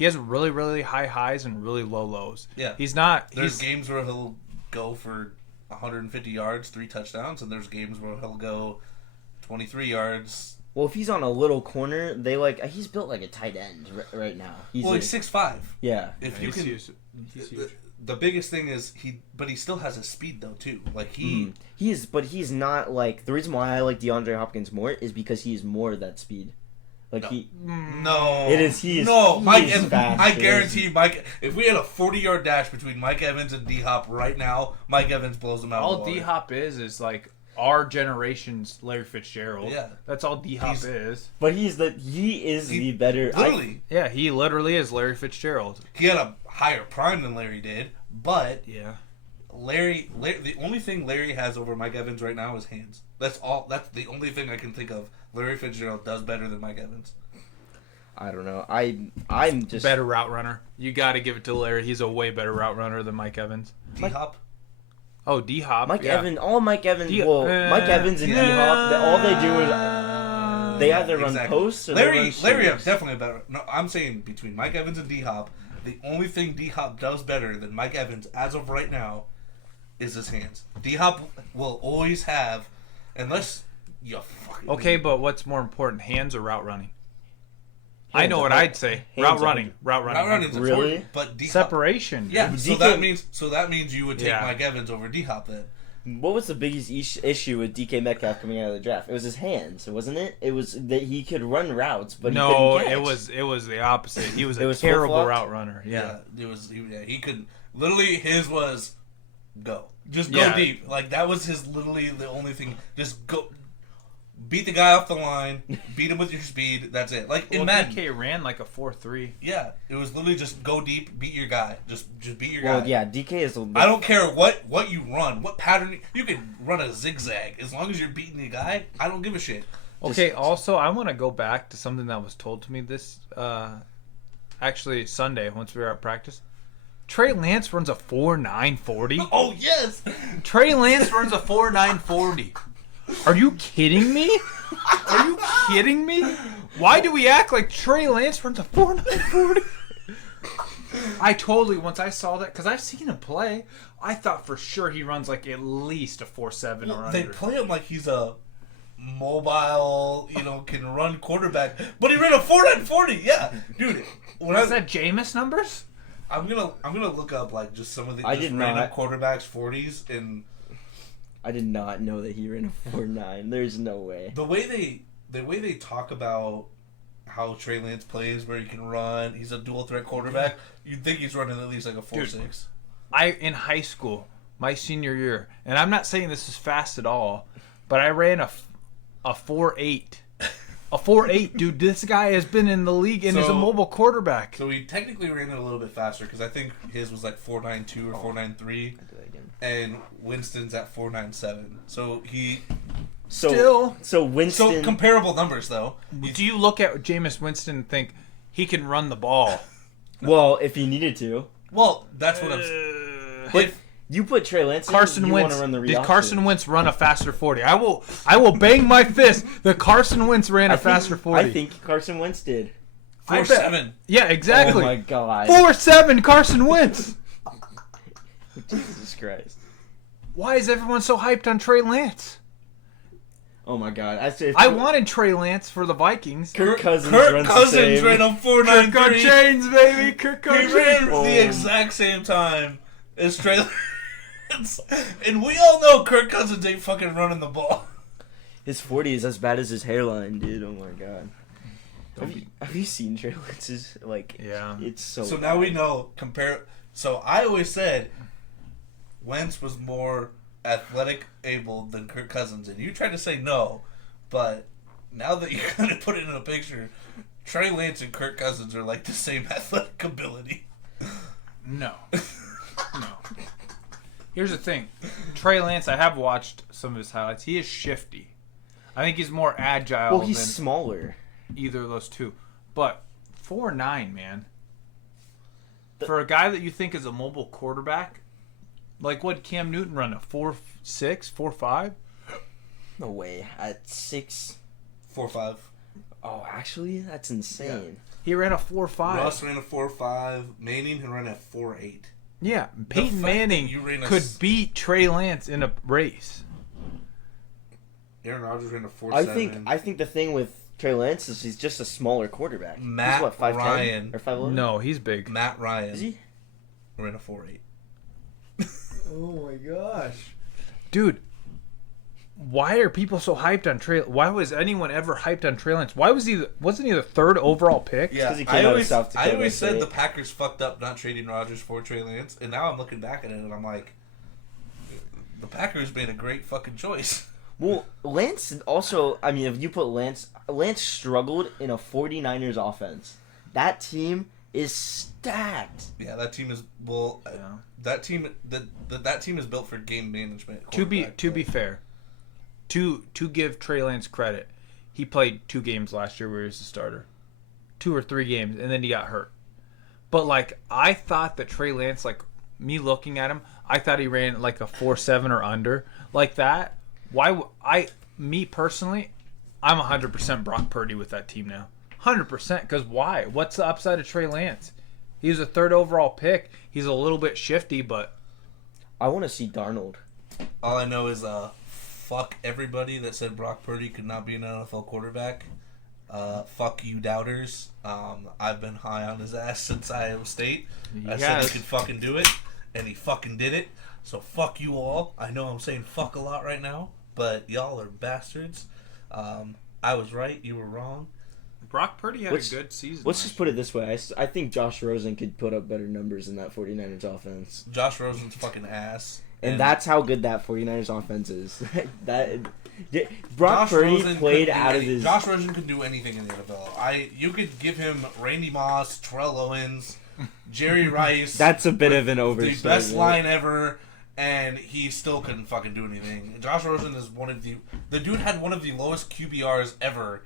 has really, really high highs and really low lows. Yeah. He's not. There's games where he'll go for 150 yards, 3 touchdowns, and there's games where he'll go 23 yards. Well, if he's on a little corner, he's built like a tight end right now. He's 6'5". Yeah. If you he's can, huge. He's huge. The biggest thing is but he still has a speed though too. But he's not the reason why I like DeAndre Hopkins more is because he's more that speed. No. It is. He is. No, he Mike. is fast. I guarantee Mike. If we had a 40-yard dash between Mike Evans and D-Hop right now, Mike Evans blows him out. All of the water. D-Hop is our generation's Larry Fitzgerald. Yeah. That's all D-Hop is. But he is the better. Literally, Yeah, he literally is Larry Fitzgerald. he had a higher prime than Larry did, but Yeah. Larry, the only thing Larry has over Mike Evans right now is hands. That's all. That's the only thing I can think of. Larry Fitzgerald does better than Mike Evans. I don't know. I'm just Better route runner. You got to give it to Larry. He's a way better route runner than Mike Evans. D-Hop. Oh, D-Hop. Mike yeah. Evans. All Mike Evans. D- Mike Evans and D-Hop. All they do is they either run posts or they run Larry sweeps. definitely better. No, I'm saying between Mike Evans and D-Hop, the only thing D-Hop does better than Mike Evans as of right now is his hands. D-Hop will always have, unless you fucking... Okay, but what's more important, hands or route running? I know Hands what are- I'd say. hands Route are- running. Route running. Route running's Really? important, but D-Hop... Separation. dude. Yeah, so DK that means you would take Yeah. Mike Evans over D-Hop then. What was the biggest issue with DK Metcalf coming out of the draft? It was his hands, wasn't it? It was that he could run routes, but No, he couldn't catch. it was the opposite. He was It a was terrible flip-flopped? route runner. Yeah. He could... Literally, his was go. Just go Yeah. deep. That was his literally the only thing. Just go... Beat the guy off the line. Beat him with your speed. That's it. In Well, Madden. DK ran like a 4.3. Yeah, it was literally just go deep, beat your guy. Just beat your Well, guy. yeah, DK is. I don't care what you run, what pattern you can run a zigzag as long as you're beating the guy. I don't give a shit. Okay, also, I want to go back to something that was told to me this, actually, Sunday, once we were at practice. Trey Lance runs a 4.940. Oh, yes! Trey Lance runs a 4.940. Are you kidding me? Are you kidding me? Why do we act like Trey Lance runs a 4.940? I totally, once I saw that, because I've seen him play, I thought for sure he runs like at least a 4.7 or under. They play him like he's a mobile, can run quarterback, but he ran a 4.940. Yeah, dude. Is that Jameis numbers? I'm gonna look up like just some of the random quarterbacks 40s, and I did not know that he ran a 4.9. There's no way. the way they talk about how Trey Lance plays, where he can run, he's a dual threat quarterback. You'd think he's running at least like a 4.6. In high school, my senior year, and I'm not saying this is fast at all, but I ran a 4.8. A 4.8, dude. This guy has been in the league and is a mobile quarterback. So he technically ran it a little bit faster because I think his was like 4.92 or 4.93, and Winston's at 4.97. So So Winston. So comparable numbers though. Do you look at Jameis Winston and think he can run the ball? Well, if he needed to. Well, that's what I'm. But you put Trey Lance. Carson you Wentz. Want to run the Did option. Carson Wentz run a faster 40? I will bang my fist that Carson Wentz ran a faster 40. I think Carson Wentz did. 4.7. Yeah, exactly. Oh my god. 4.7 Carson Wentz. Jesus Christ. Why is everyone so hyped on Trey Lance? Oh my god. I wanted Trey Lance for the Vikings. Kirk Cousins ran a Kirk 4.93. Chains, baby. Kirk He Chains. ran the exact same time as Trey Lance. And we all know Kirk Cousins ain't fucking running the ball. His 40 is as bad as his hairline, dude. Oh my god. Have you seen Trey Lance's? Yeah. It's so So bad. now we know. So I always said Wentz was more athletic able than Kirk Cousins, and you tried to say no, but now that you kind of put it in a picture, Trey Lance and Kirk Cousins are like the same athletic ability. No. Here's the thing. Trey Lance, I have watched some of his highlights. He is shifty. I think he's more agile Well, he's than smaller. either of those two. But 4.9, man. For a guy that you think is a mobile quarterback, like what Cam Newton run, a 4.6, 4.5? No way. At 6. 4.5. Oh, actually, that's insane. He ran a 4.5. Russ ran a 4.5. Manning ran a 4.8. Yeah, Peyton Manning could beat Trey Lance in a race. Aaron Rodgers ran a 4.7. I think the thing with Trey Lance is he's just a smaller quarterback. Matt he's what, 5'10" Ryan. or 5'11"? No, he's big. Matt Ryan Is he? ran a 4.8. Oh my gosh. Dude, why are people so hyped on Trey? Why was anyone ever hyped on Trey Lance? Wasn't he the third overall pick? Yeah, 'cause he came out of South I Dakota always said State. the Packers fucked up not trading Rodgers for Trey Lance, and now I'm looking back at it and I'm like, the Packers made a great fucking choice. Well, Lance also, I mean, if you put Lance struggled in a 49ers offense. That team is stacked. Yeah, that team is Yeah. that team is built for game management. To be fair, to give Trey Lance credit, he played 2 games last year where he was a starter, 2 or 3 games, and then he got hurt. But I thought that Trey Lance, me looking at him, I thought he ran a 4.7 or under like that. Me personally, I'm 100% Brock Purdy with that team now. 100%. Because why? What's the upside of Trey Lance? He was a 3rd overall pick. He's a little bit shifty, but I want to see Darnold. All I know is fuck everybody that said Brock Purdy could not be an NFL quarterback. Fuck you doubters. I've been high on his ass since Iowa State. I said he could fucking do it, and he fucking did it. So fuck you all. I know I'm saying fuck a lot right now, but y'all are bastards. I was right. You were wrong. Brock Purdy had a good season. Let's just put it this way. I think Josh Rosen could put up better numbers in that 49ers offense. Josh Rosen's fucking ass. And that's how good that 49ers offense is. Brock Purdy played out of his... Josh Rosen could do anything in the NFL. You could give him Randy Moss, Terrell Owens, Jerry Rice. That's a bit of an overstatement. The best line ever. and he still couldn't fucking do anything. Josh Rosen is the dude had one of the lowest QBRs ever.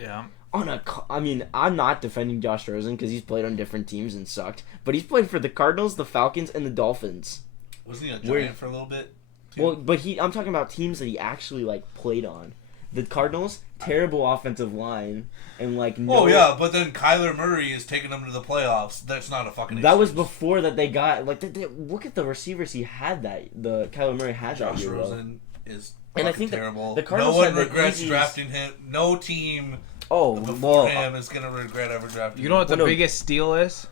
Yeah. I'm not defending Josh Rosen because he's played on different teams and sucked, but he's played for the Cardinals, the Falcons, and the Dolphins. Wasn't he a Giant for a little bit? Too? Well, but I'm talking about teams that he actually like played on. The Cardinals, terrible offensive line, and like no. Oh yeah, but then Kyler Murray is taking them to the playoffs. That's not a fucking. That was before that they got like. Look at the receivers he had the Kyler Murray had that Josh year. Rosen is and I fucking think terrible. The Cardinals no one had the regrets easiest... drafting him. No team. Oh, before him is gonna regret ever drafting. You know what the no. biggest steal is?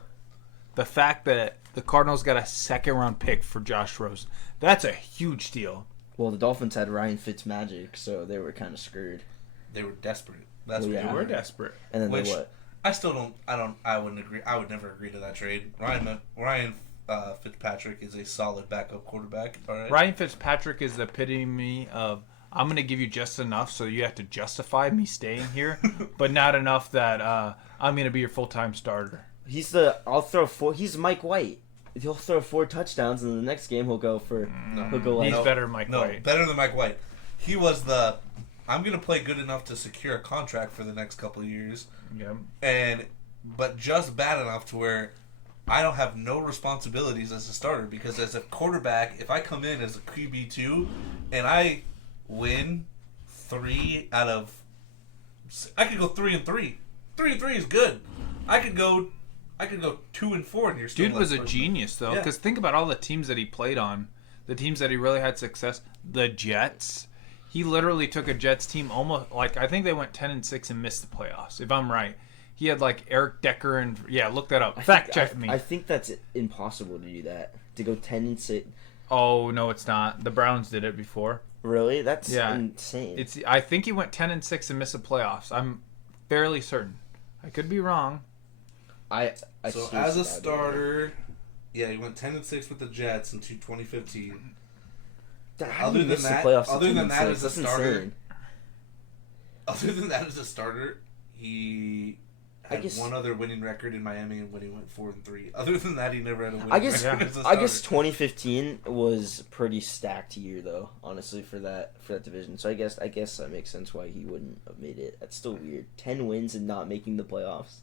The fact that the Cardinals got a second-round pick for Josh Rosen. That's a huge steal. Well, the Dolphins had Ryan Fitzmagic, so they were kind of screwed. They were desperate. That's Well, what They they were were. desperate. And then Which they what? I still don't. I wouldn't agree. I would never agree to that trade. Ryan Fitzpatrick is a solid backup quarterback. All right. Ryan Fitzpatrick is the epitome of I'm going to give you just enough so you have to justify me staying here, but not enough that I'm going to be your full-time starter. I'll throw 4. He's Mike White. He'll throw 4 touchdowns, and the next game he'll go for. He'll go like. He's better than Mike White. Better than Mike White. He was I'm gonna play good enough to secure a contract for the next couple of years. Yeah. But just bad enough to where I don't have no responsibilities as a starter, because as a quarterback, if I come in as a QB2 and I win 3 out of, I could go 3-3. 3-3 is good. I could go 2-4 and you're still. Dude was a genius though, because think about all the teams that he played on, the teams that he really had success. The Jets. He literally took a Jets team almost like I think they went 10-6 and missed the playoffs. If I'm right, he had like Eric Decker and look that up. Fact check me. I think that's impossible to do that. To go 10-6. Oh no, it's not. The Browns did it before. Really? That's insane. I think he went 10-6 and missed the playoffs. I'm fairly certain. I could be wrong. So as a starter, he went 10-6 with the Jets in 2015. Other than that, as a starter, he had one other winning record in Miami when he went 4-3. Other than that, he never had a winning record as a starter. I guess 2015 was a pretty stacked year, though. Honestly, for that division. So I guess that makes sense why he wouldn't have made it. That's still weird. 10 wins and not making the playoffs.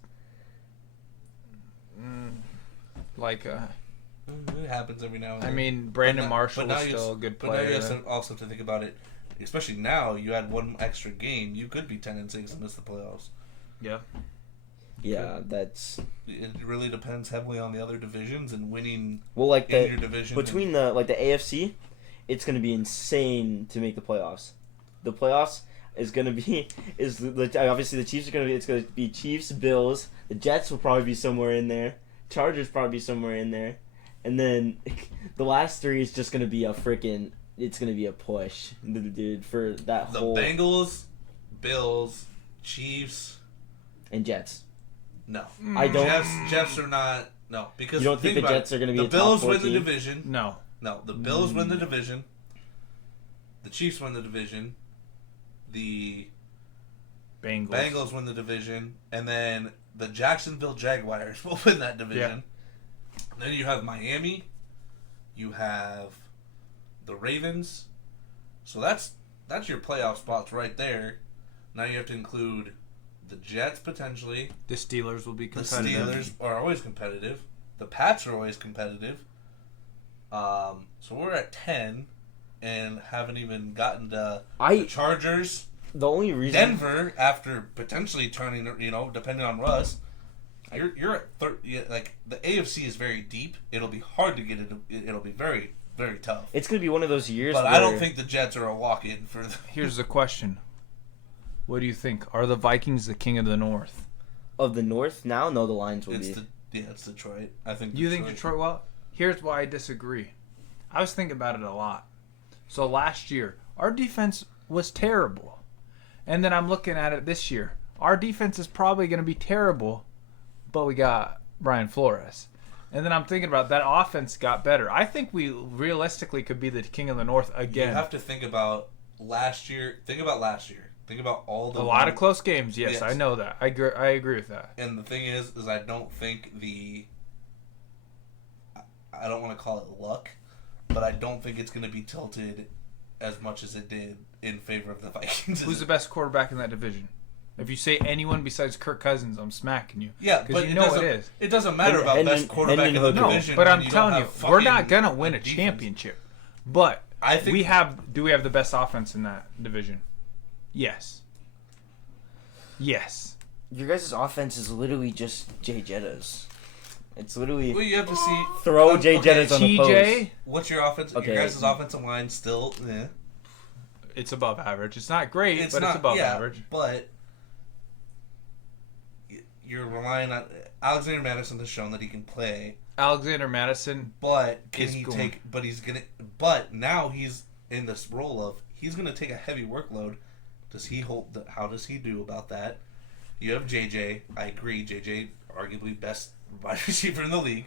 It happens every now and then. I mean, Brandon Marshall is still a good player. But now you also have to think about it, especially now. You had one extra game, you could be 10-6 and miss the playoffs. Yeah. Yeah, that's. It really depends heavily on the other divisions and winning. Well, like in your division between the AFC, it's going to be insane to make the playoffs. The playoffs is going to be obviously the Chiefs are going to be. It's going to be Chiefs, Bills. The Jets will probably be somewhere in there. Chargers probably be somewhere in there. And then the last 3 is just going to be it's going to be a push, dude, for that whole... The Bengals, Bills, Chiefs... And Jets. No. I don't... Jets are not... No, because... You don't think the Jets are going to be a top 4 The Bills win the division. No. No, the Bills win the division. The Chiefs win the division. The... Bengals win the division. And then the Jacksonville Jaguars will win that division. Yeah. Then you have Miami, you have the Ravens, so that's your playoff spots right there. Now you have to include the Jets potentially. The Steelers will be competitive. The Steelers are always competitive. The Pats are always competitive. So we're at 10 and haven't even gotten to the Chargers. The only reason Denver, after potentially turning, depending on Russ. You're at like the AFC is very deep. It'll be hard to get it. It'll be very, very tough. It's gonna be one of those years. But I don't think the Jets are a walk-in for. Here's the question: what do you think? Are the Vikings the king of the North? Of the North now? No, the Lions will be. It's Detroit. I think. You think Detroit? Well, here's why I disagree. I was thinking about it a lot. So last year, our defense was terrible, and then I'm looking at it this year. Our defense is probably going to be terrible. But we got Brian Flores. And then I'm thinking about that offense got better. I think we realistically could be the king of the North again. You have to think about last year. Think about all the... A lot of close games, yes. I know that. I agree with that. And the thing is I don't think I don't want to call it luck, but I don't think it's going to be tilted as much as it did in favor of the Vikings. Who's the best quarterback in that division? If you say anyone besides Kirk Cousins, I'm smacking you. Yeah, because but you know it is. It doesn't matter about best quarterback in the No, division. but when I'm telling you, we're not gonna win a defense. championship. But I think do we have the best offense in that division? Yes. Yes. Your guys' offense is literally just Jay Jettas. It's literally Well, you have to see. throw Jay okay, Jettas on the post. TJ, What's your offense? Okay. Your guys' offensive line still? it's above average. It's not great, but not, it's above yeah, average. But you're relying on Alexander Madison has shown that he can play. Alexander Madison, But can He's he going. take? But he's gonna. But now he's in this role of he's gonna take a heavy workload. Does he hold? How does he do about that? You have JJ. I agree. JJ, arguably best wide receiver in the league.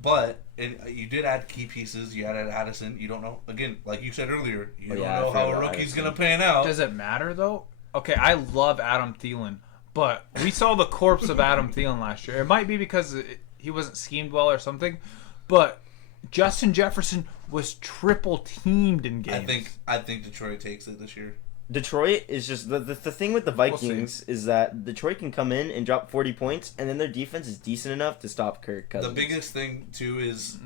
But you did add key pieces. You added Addison. You don't know. Again, like you said earlier, you don't I know forgot how a about rookie's Addison. gonna pan out. does it matter though? Okay, I love Adam Thielen, but we saw the corpse of Adam Thielen last year. It might be because he wasn't schemed well or something, but Justin Jefferson was triple teamed in games. I think Detroit takes it this year. Detroit is just the thing with the Vikings is that Detroit can come in and drop 40 points, and then their defense is decent enough to stop Kirk Cousins. The biggest thing too is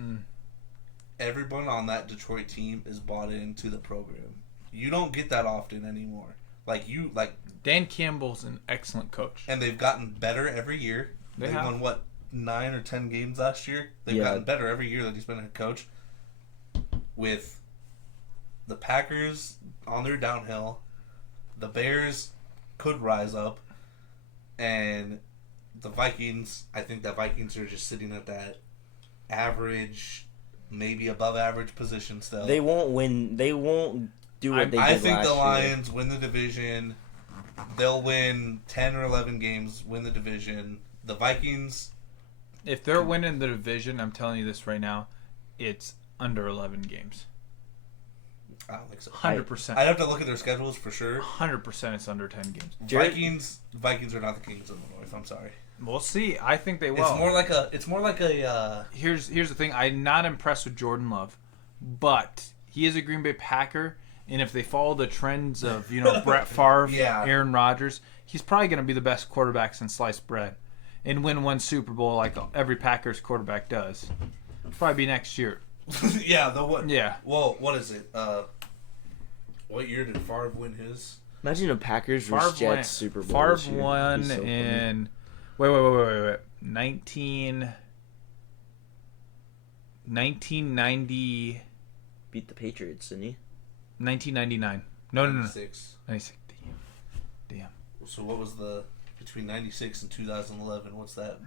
everyone on that Detroit team is bought into the program. You don't get that often anymore. Dan Campbell's an excellent coach. And they've gotten better every year. They They have. won what 9 or 10 games last year. They've Yeah. gotten better every year that he's been a head coach. With the Packers on their downhill, the Bears could rise up, and the Vikings. I think the Vikings are just sitting at that average, maybe above average position still. They won't win. They won't do what they did I think last the year. Lions win the division. They'll win 10 or 11 games, win the division. The Vikings, If they're winning the division, I'm telling you this right now, it's under 11 games. I don't think so. 100%. I'd have to look at their schedules for sure. 100% it's under 10 games. Jared- Vikings are not the kings of the North. I'm sorry. We'll see. I think they will. It's more like a. Here's the thing. I'm not impressed with Jordan Love, but he is a Green Bay Packer, and if they follow the trends of Brett Favre, Yeah. Aaron Rodgers, he's probably going to be the best quarterback since sliced bread, and win one Super Bowl like every Packers quarterback does. Probably be next year. Yeah, the what? Yeah. Well, what is it? What year did Favre win his? Imagine a Packers Favre vs won, Jets Super Bowl. Favre this year. won It'd be so funny. in wait 1990 Beat the Patriots, didn't he? 1999. No. 96. 96. Damn. So what was the between 96 and 2011? What's that?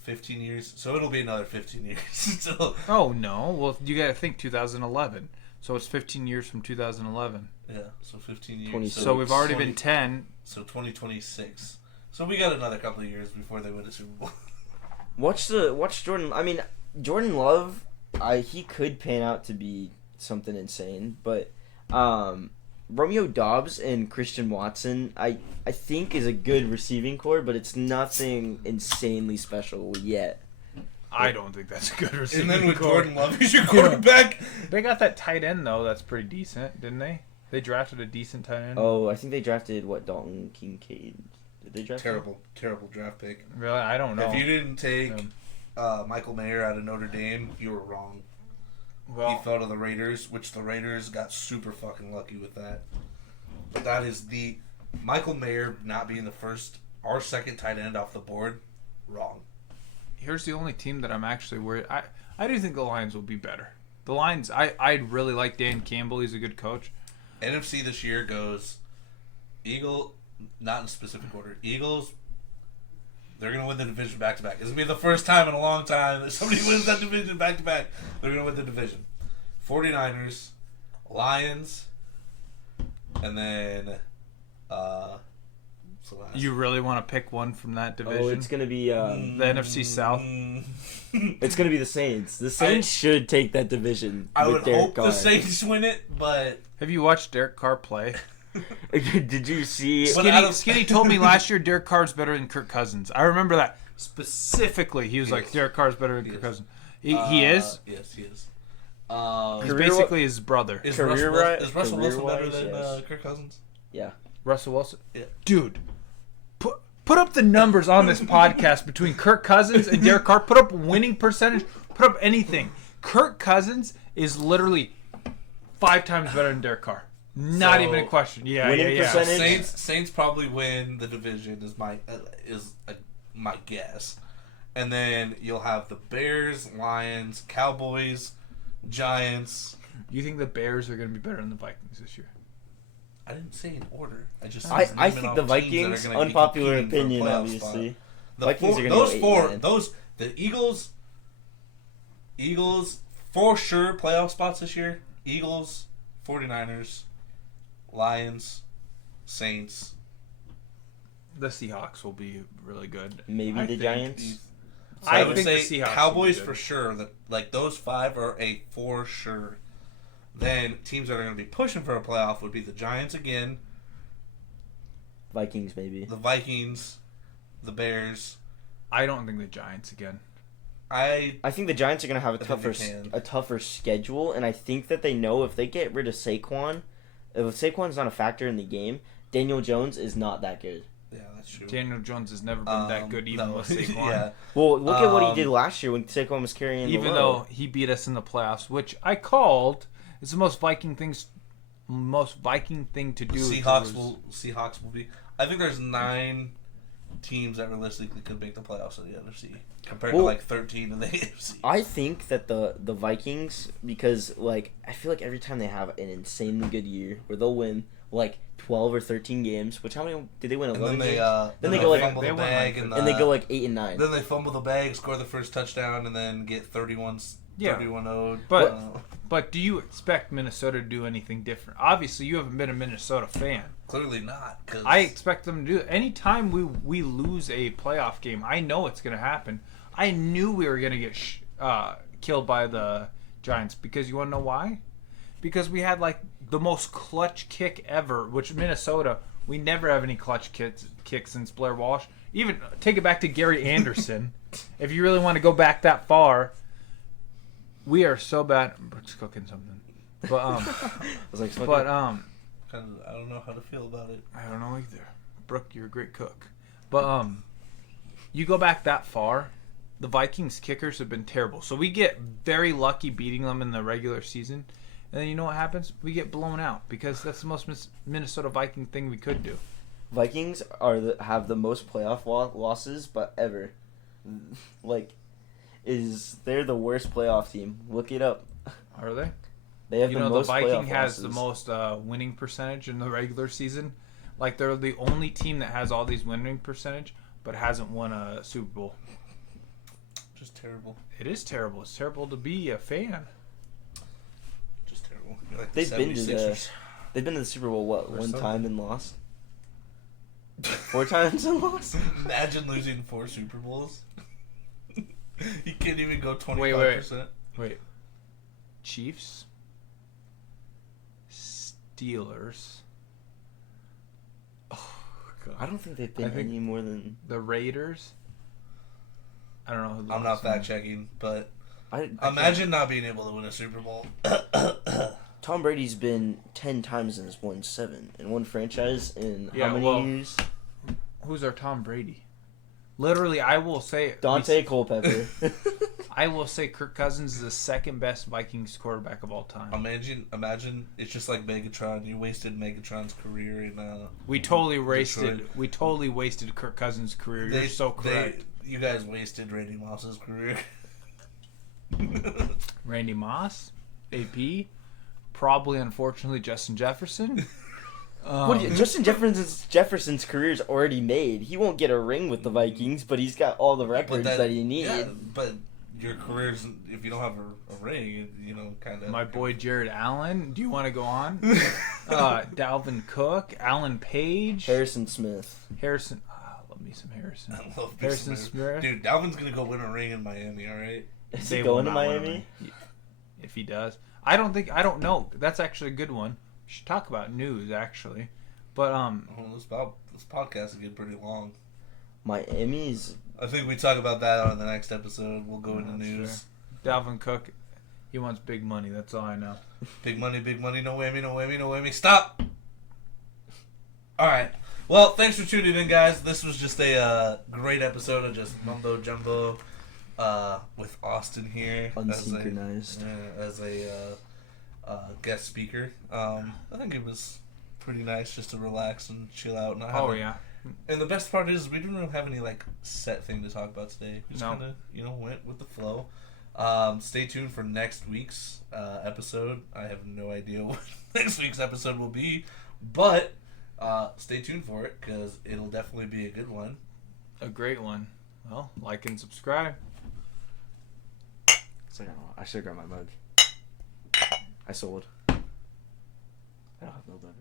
15 years. So it'll be another 15 years. So Oh no! Well, you got to think 2011. So it's 15 years from 2011. yeah, so 15 years. 26. So we've already 20 been 10. So 2026. So we got another couple of years before they win a Super Bowl. Watch Jordan. I mean, Jordan Love. He could pan out to be something insane, but Romeo Doubs and Christian Watson, I think is a good receiving core, but it's nothing insanely special yet. I don't think that's a good And receiving then with core. Jordan Love as your quarterback, They got that tight end though. That's pretty decent, didn't they? They drafted a decent tight end. Oh, I think they drafted Dalton Kincaid. Did they draft him? terrible draft pick. Really? I don't know. If you didn't take Um, Michael Mayer out of Notre Dame, you were wrong. He Well, fell to the Raiders, which the Raiders got super fucking lucky with that. But that is the Michael Mayer not being our second tight end off the board, wrong. here's the only team that I'm actually worried. I do think the Lions will be better. The Lions. I really like Dan Campbell. He's a good coach. NFC this year goes not in specific order. Eagles, they're going to win the division back-to-back. It's going to be the first time in a long time that somebody wins that division back-to-back. They're going to win the division. 49ers, Lions, and then what's the last? You really want to pick one from that division? Oh, it's gonna be the NFC South. it's gonna be the Saints. The Saints should take that division. I with would Derek hope Carr. the Saints win it, but Have you watched Derek Carr play? Did you see? But out of- Skinny told me last year Derek Carr's better than Kirk Cousins. I remember that specifically. He was He like, is. Derek Carr's better than He Kirk is. Cousins. He is? Yes, he is. He's Career- basically his brother. Is Career Russell, ri- is Russell Wilson better career-wise, than yes. Kirk Cousins? Russell Wilson. Yeah. Dude, put up the numbers on this podcast between Kirk Cousins and Derek Carr. Put up winning percentage. Put up anything. Kirk Cousins is literally 5 times better than Derek Carr. Not So, even a question. Yeah, winning yeah. percentage? Saints probably win the division is my guess, and then you'll have the Bears, Lions, Cowboys, Giants. You think the Bears are going to be better than the Vikings this year? I didn't say in order. I just I naming think off the teams that are Vikings, gonna be unpopular competing for a opinion, playoff obviously. spot. The Vikings four, are gonna those go 8 four, and 9. the Eagles for sure playoff spots this year. Eagles, 49ers, Lions, Saints. The Seahawks will be really good. Maybe I the think Giants. So I I would think say the Seahawks Cowboys will be for good. sure. That like those 5 are a for sure. Then teams that are going to be pushing for a playoff would be the Giants again, Vikings, maybe. the Vikings, the Bears. I don't think the Giants again. I I think the Giants are going to have I think they can. a tougher schedule, and I think that they know if they get rid of Saquon, if Saquon's not a factor in the game, Daniel Jones is not that good. yeah, that's true. Daniel Jones has never been that good, even no. with Saquon. yeah, Well, look at what he Um, did last year when Saquon was carrying Even the though load. he beat us in the playoffs, which I called, it's the most Viking thing to do. Seahawks will be. I think there's 9 teams that realistically could make the playoffs in the NFC compared to Well, like 13 in the AFC. I think that the Vikings, because like I feel like every time they have an insanely good year where they'll win like 12 or 13 games, which how many did they win? And 11 then they games? Then they they go, like- fumble they the won, bag like, And they go like 8 and 9. then they fumble the bag, score the first touchdown, and then get 31-0. But- But do you expect Minnesota to do anything different? Obviously, you haven't been a Minnesota fan. Clearly not. Cause I expect them to do it. Anytime we lose a playoff game, I know it's going to happen. I knew we were going to get killed by the Giants because you want to know why? Because we had like the most clutch kick ever, which Minnesota, we never have any clutch kicks since Blair Walsh. Even take it back to Gary Anderson. If you really want to go back that far, we are so bad. Brooke's cooking something. But I was like, but kind of, I don't know how to feel about it. I don't know either. Brooke, you're a great cook. But you go back that far, the Vikings kickers have been terrible. So we get very lucky beating them in the regular season. And then you know what happens? We get blown out because that's the most Minnesota Viking thing we could do. Vikings have the most playoff losses, but ever. Like, they're the worst playoff team. Look it up. Are they? They have You the know, the most Viking playoff has the losses. most winning percentage in the regular season. Like, they're the only team that has all these winning percentage, but hasn't won a Super Bowl. Just terrible. It is terrible. It's terrible to be a fan. Just terrible. You're like the They've been to 76ers. They've been to the Super Bowl, what, Or one something. time and lost? 4 times and lost? Imagine losing 4 Super Bowls. You can't even go 25%. Wait. Chiefs, Steelers. Oh God. I don't think they've I been think- any more than... The Raiders. I don't know who. the I'm not last one fact is. checking, but I imagine not being able to win a Super Bowl. Tom Brady's been 10 times and has won 7 in one franchise in Yeah, how many well, years? Who's our Tom Brady? Literally, I will say Dante Culpepper. I will say Kirk Cousins is the second best Vikings quarterback of all time. Imagine it's just like Megatron. You wasted Megatron's career in. We totally wasted. Detroit. We totally wasted Kirk Cousins' career. You're so correct. You guys wasted Randy Moss's career. Randy Moss, AP, probably unfortunately Justin Jefferson. Justin Jefferson's career's already made. He won't get a ring with the Vikings, but he's got all the records that he needed. Yeah, but your career's, if you don't have a ring, kind of. My boy Jared Allen. Do you want to go on? Dalvin Cook, Alan Page, Harrison Smith. Harrison. Love me some Harrison. I love Harrison Smith. Smith. Dude, Dalvin's gonna go win a ring in Miami. All right. Is They he will going to not win a Miami? ring. If he does, I don't know. That's actually a good one. We should talk about news actually, but Oh, this podcast is getting pretty long. Miami's... I think we talk about that on the next episode. We'll go into That's news. Dalvin Cook, He wants big money. That's all I know. Big money, no whammy, no whammy, no whammy. Stop! Alright. Well, thanks for tuning in, guys. This was just a great episode of just mumbo jumbo with Austin here Unsynchronized. as a guest speaker. I think it was pretty nice just to relax and chill out. Not Oh have yeah. And the best part is we didn't really have any like set thing to talk about today. We just No. kind of went with the flow. Stay tuned for next week's episode. I have no idea what next week's episode will be, but stay tuned for it because it'll definitely be a good one. A great one. Well, like and subscribe. I should grab my mug. I sold. I don't have no leverage.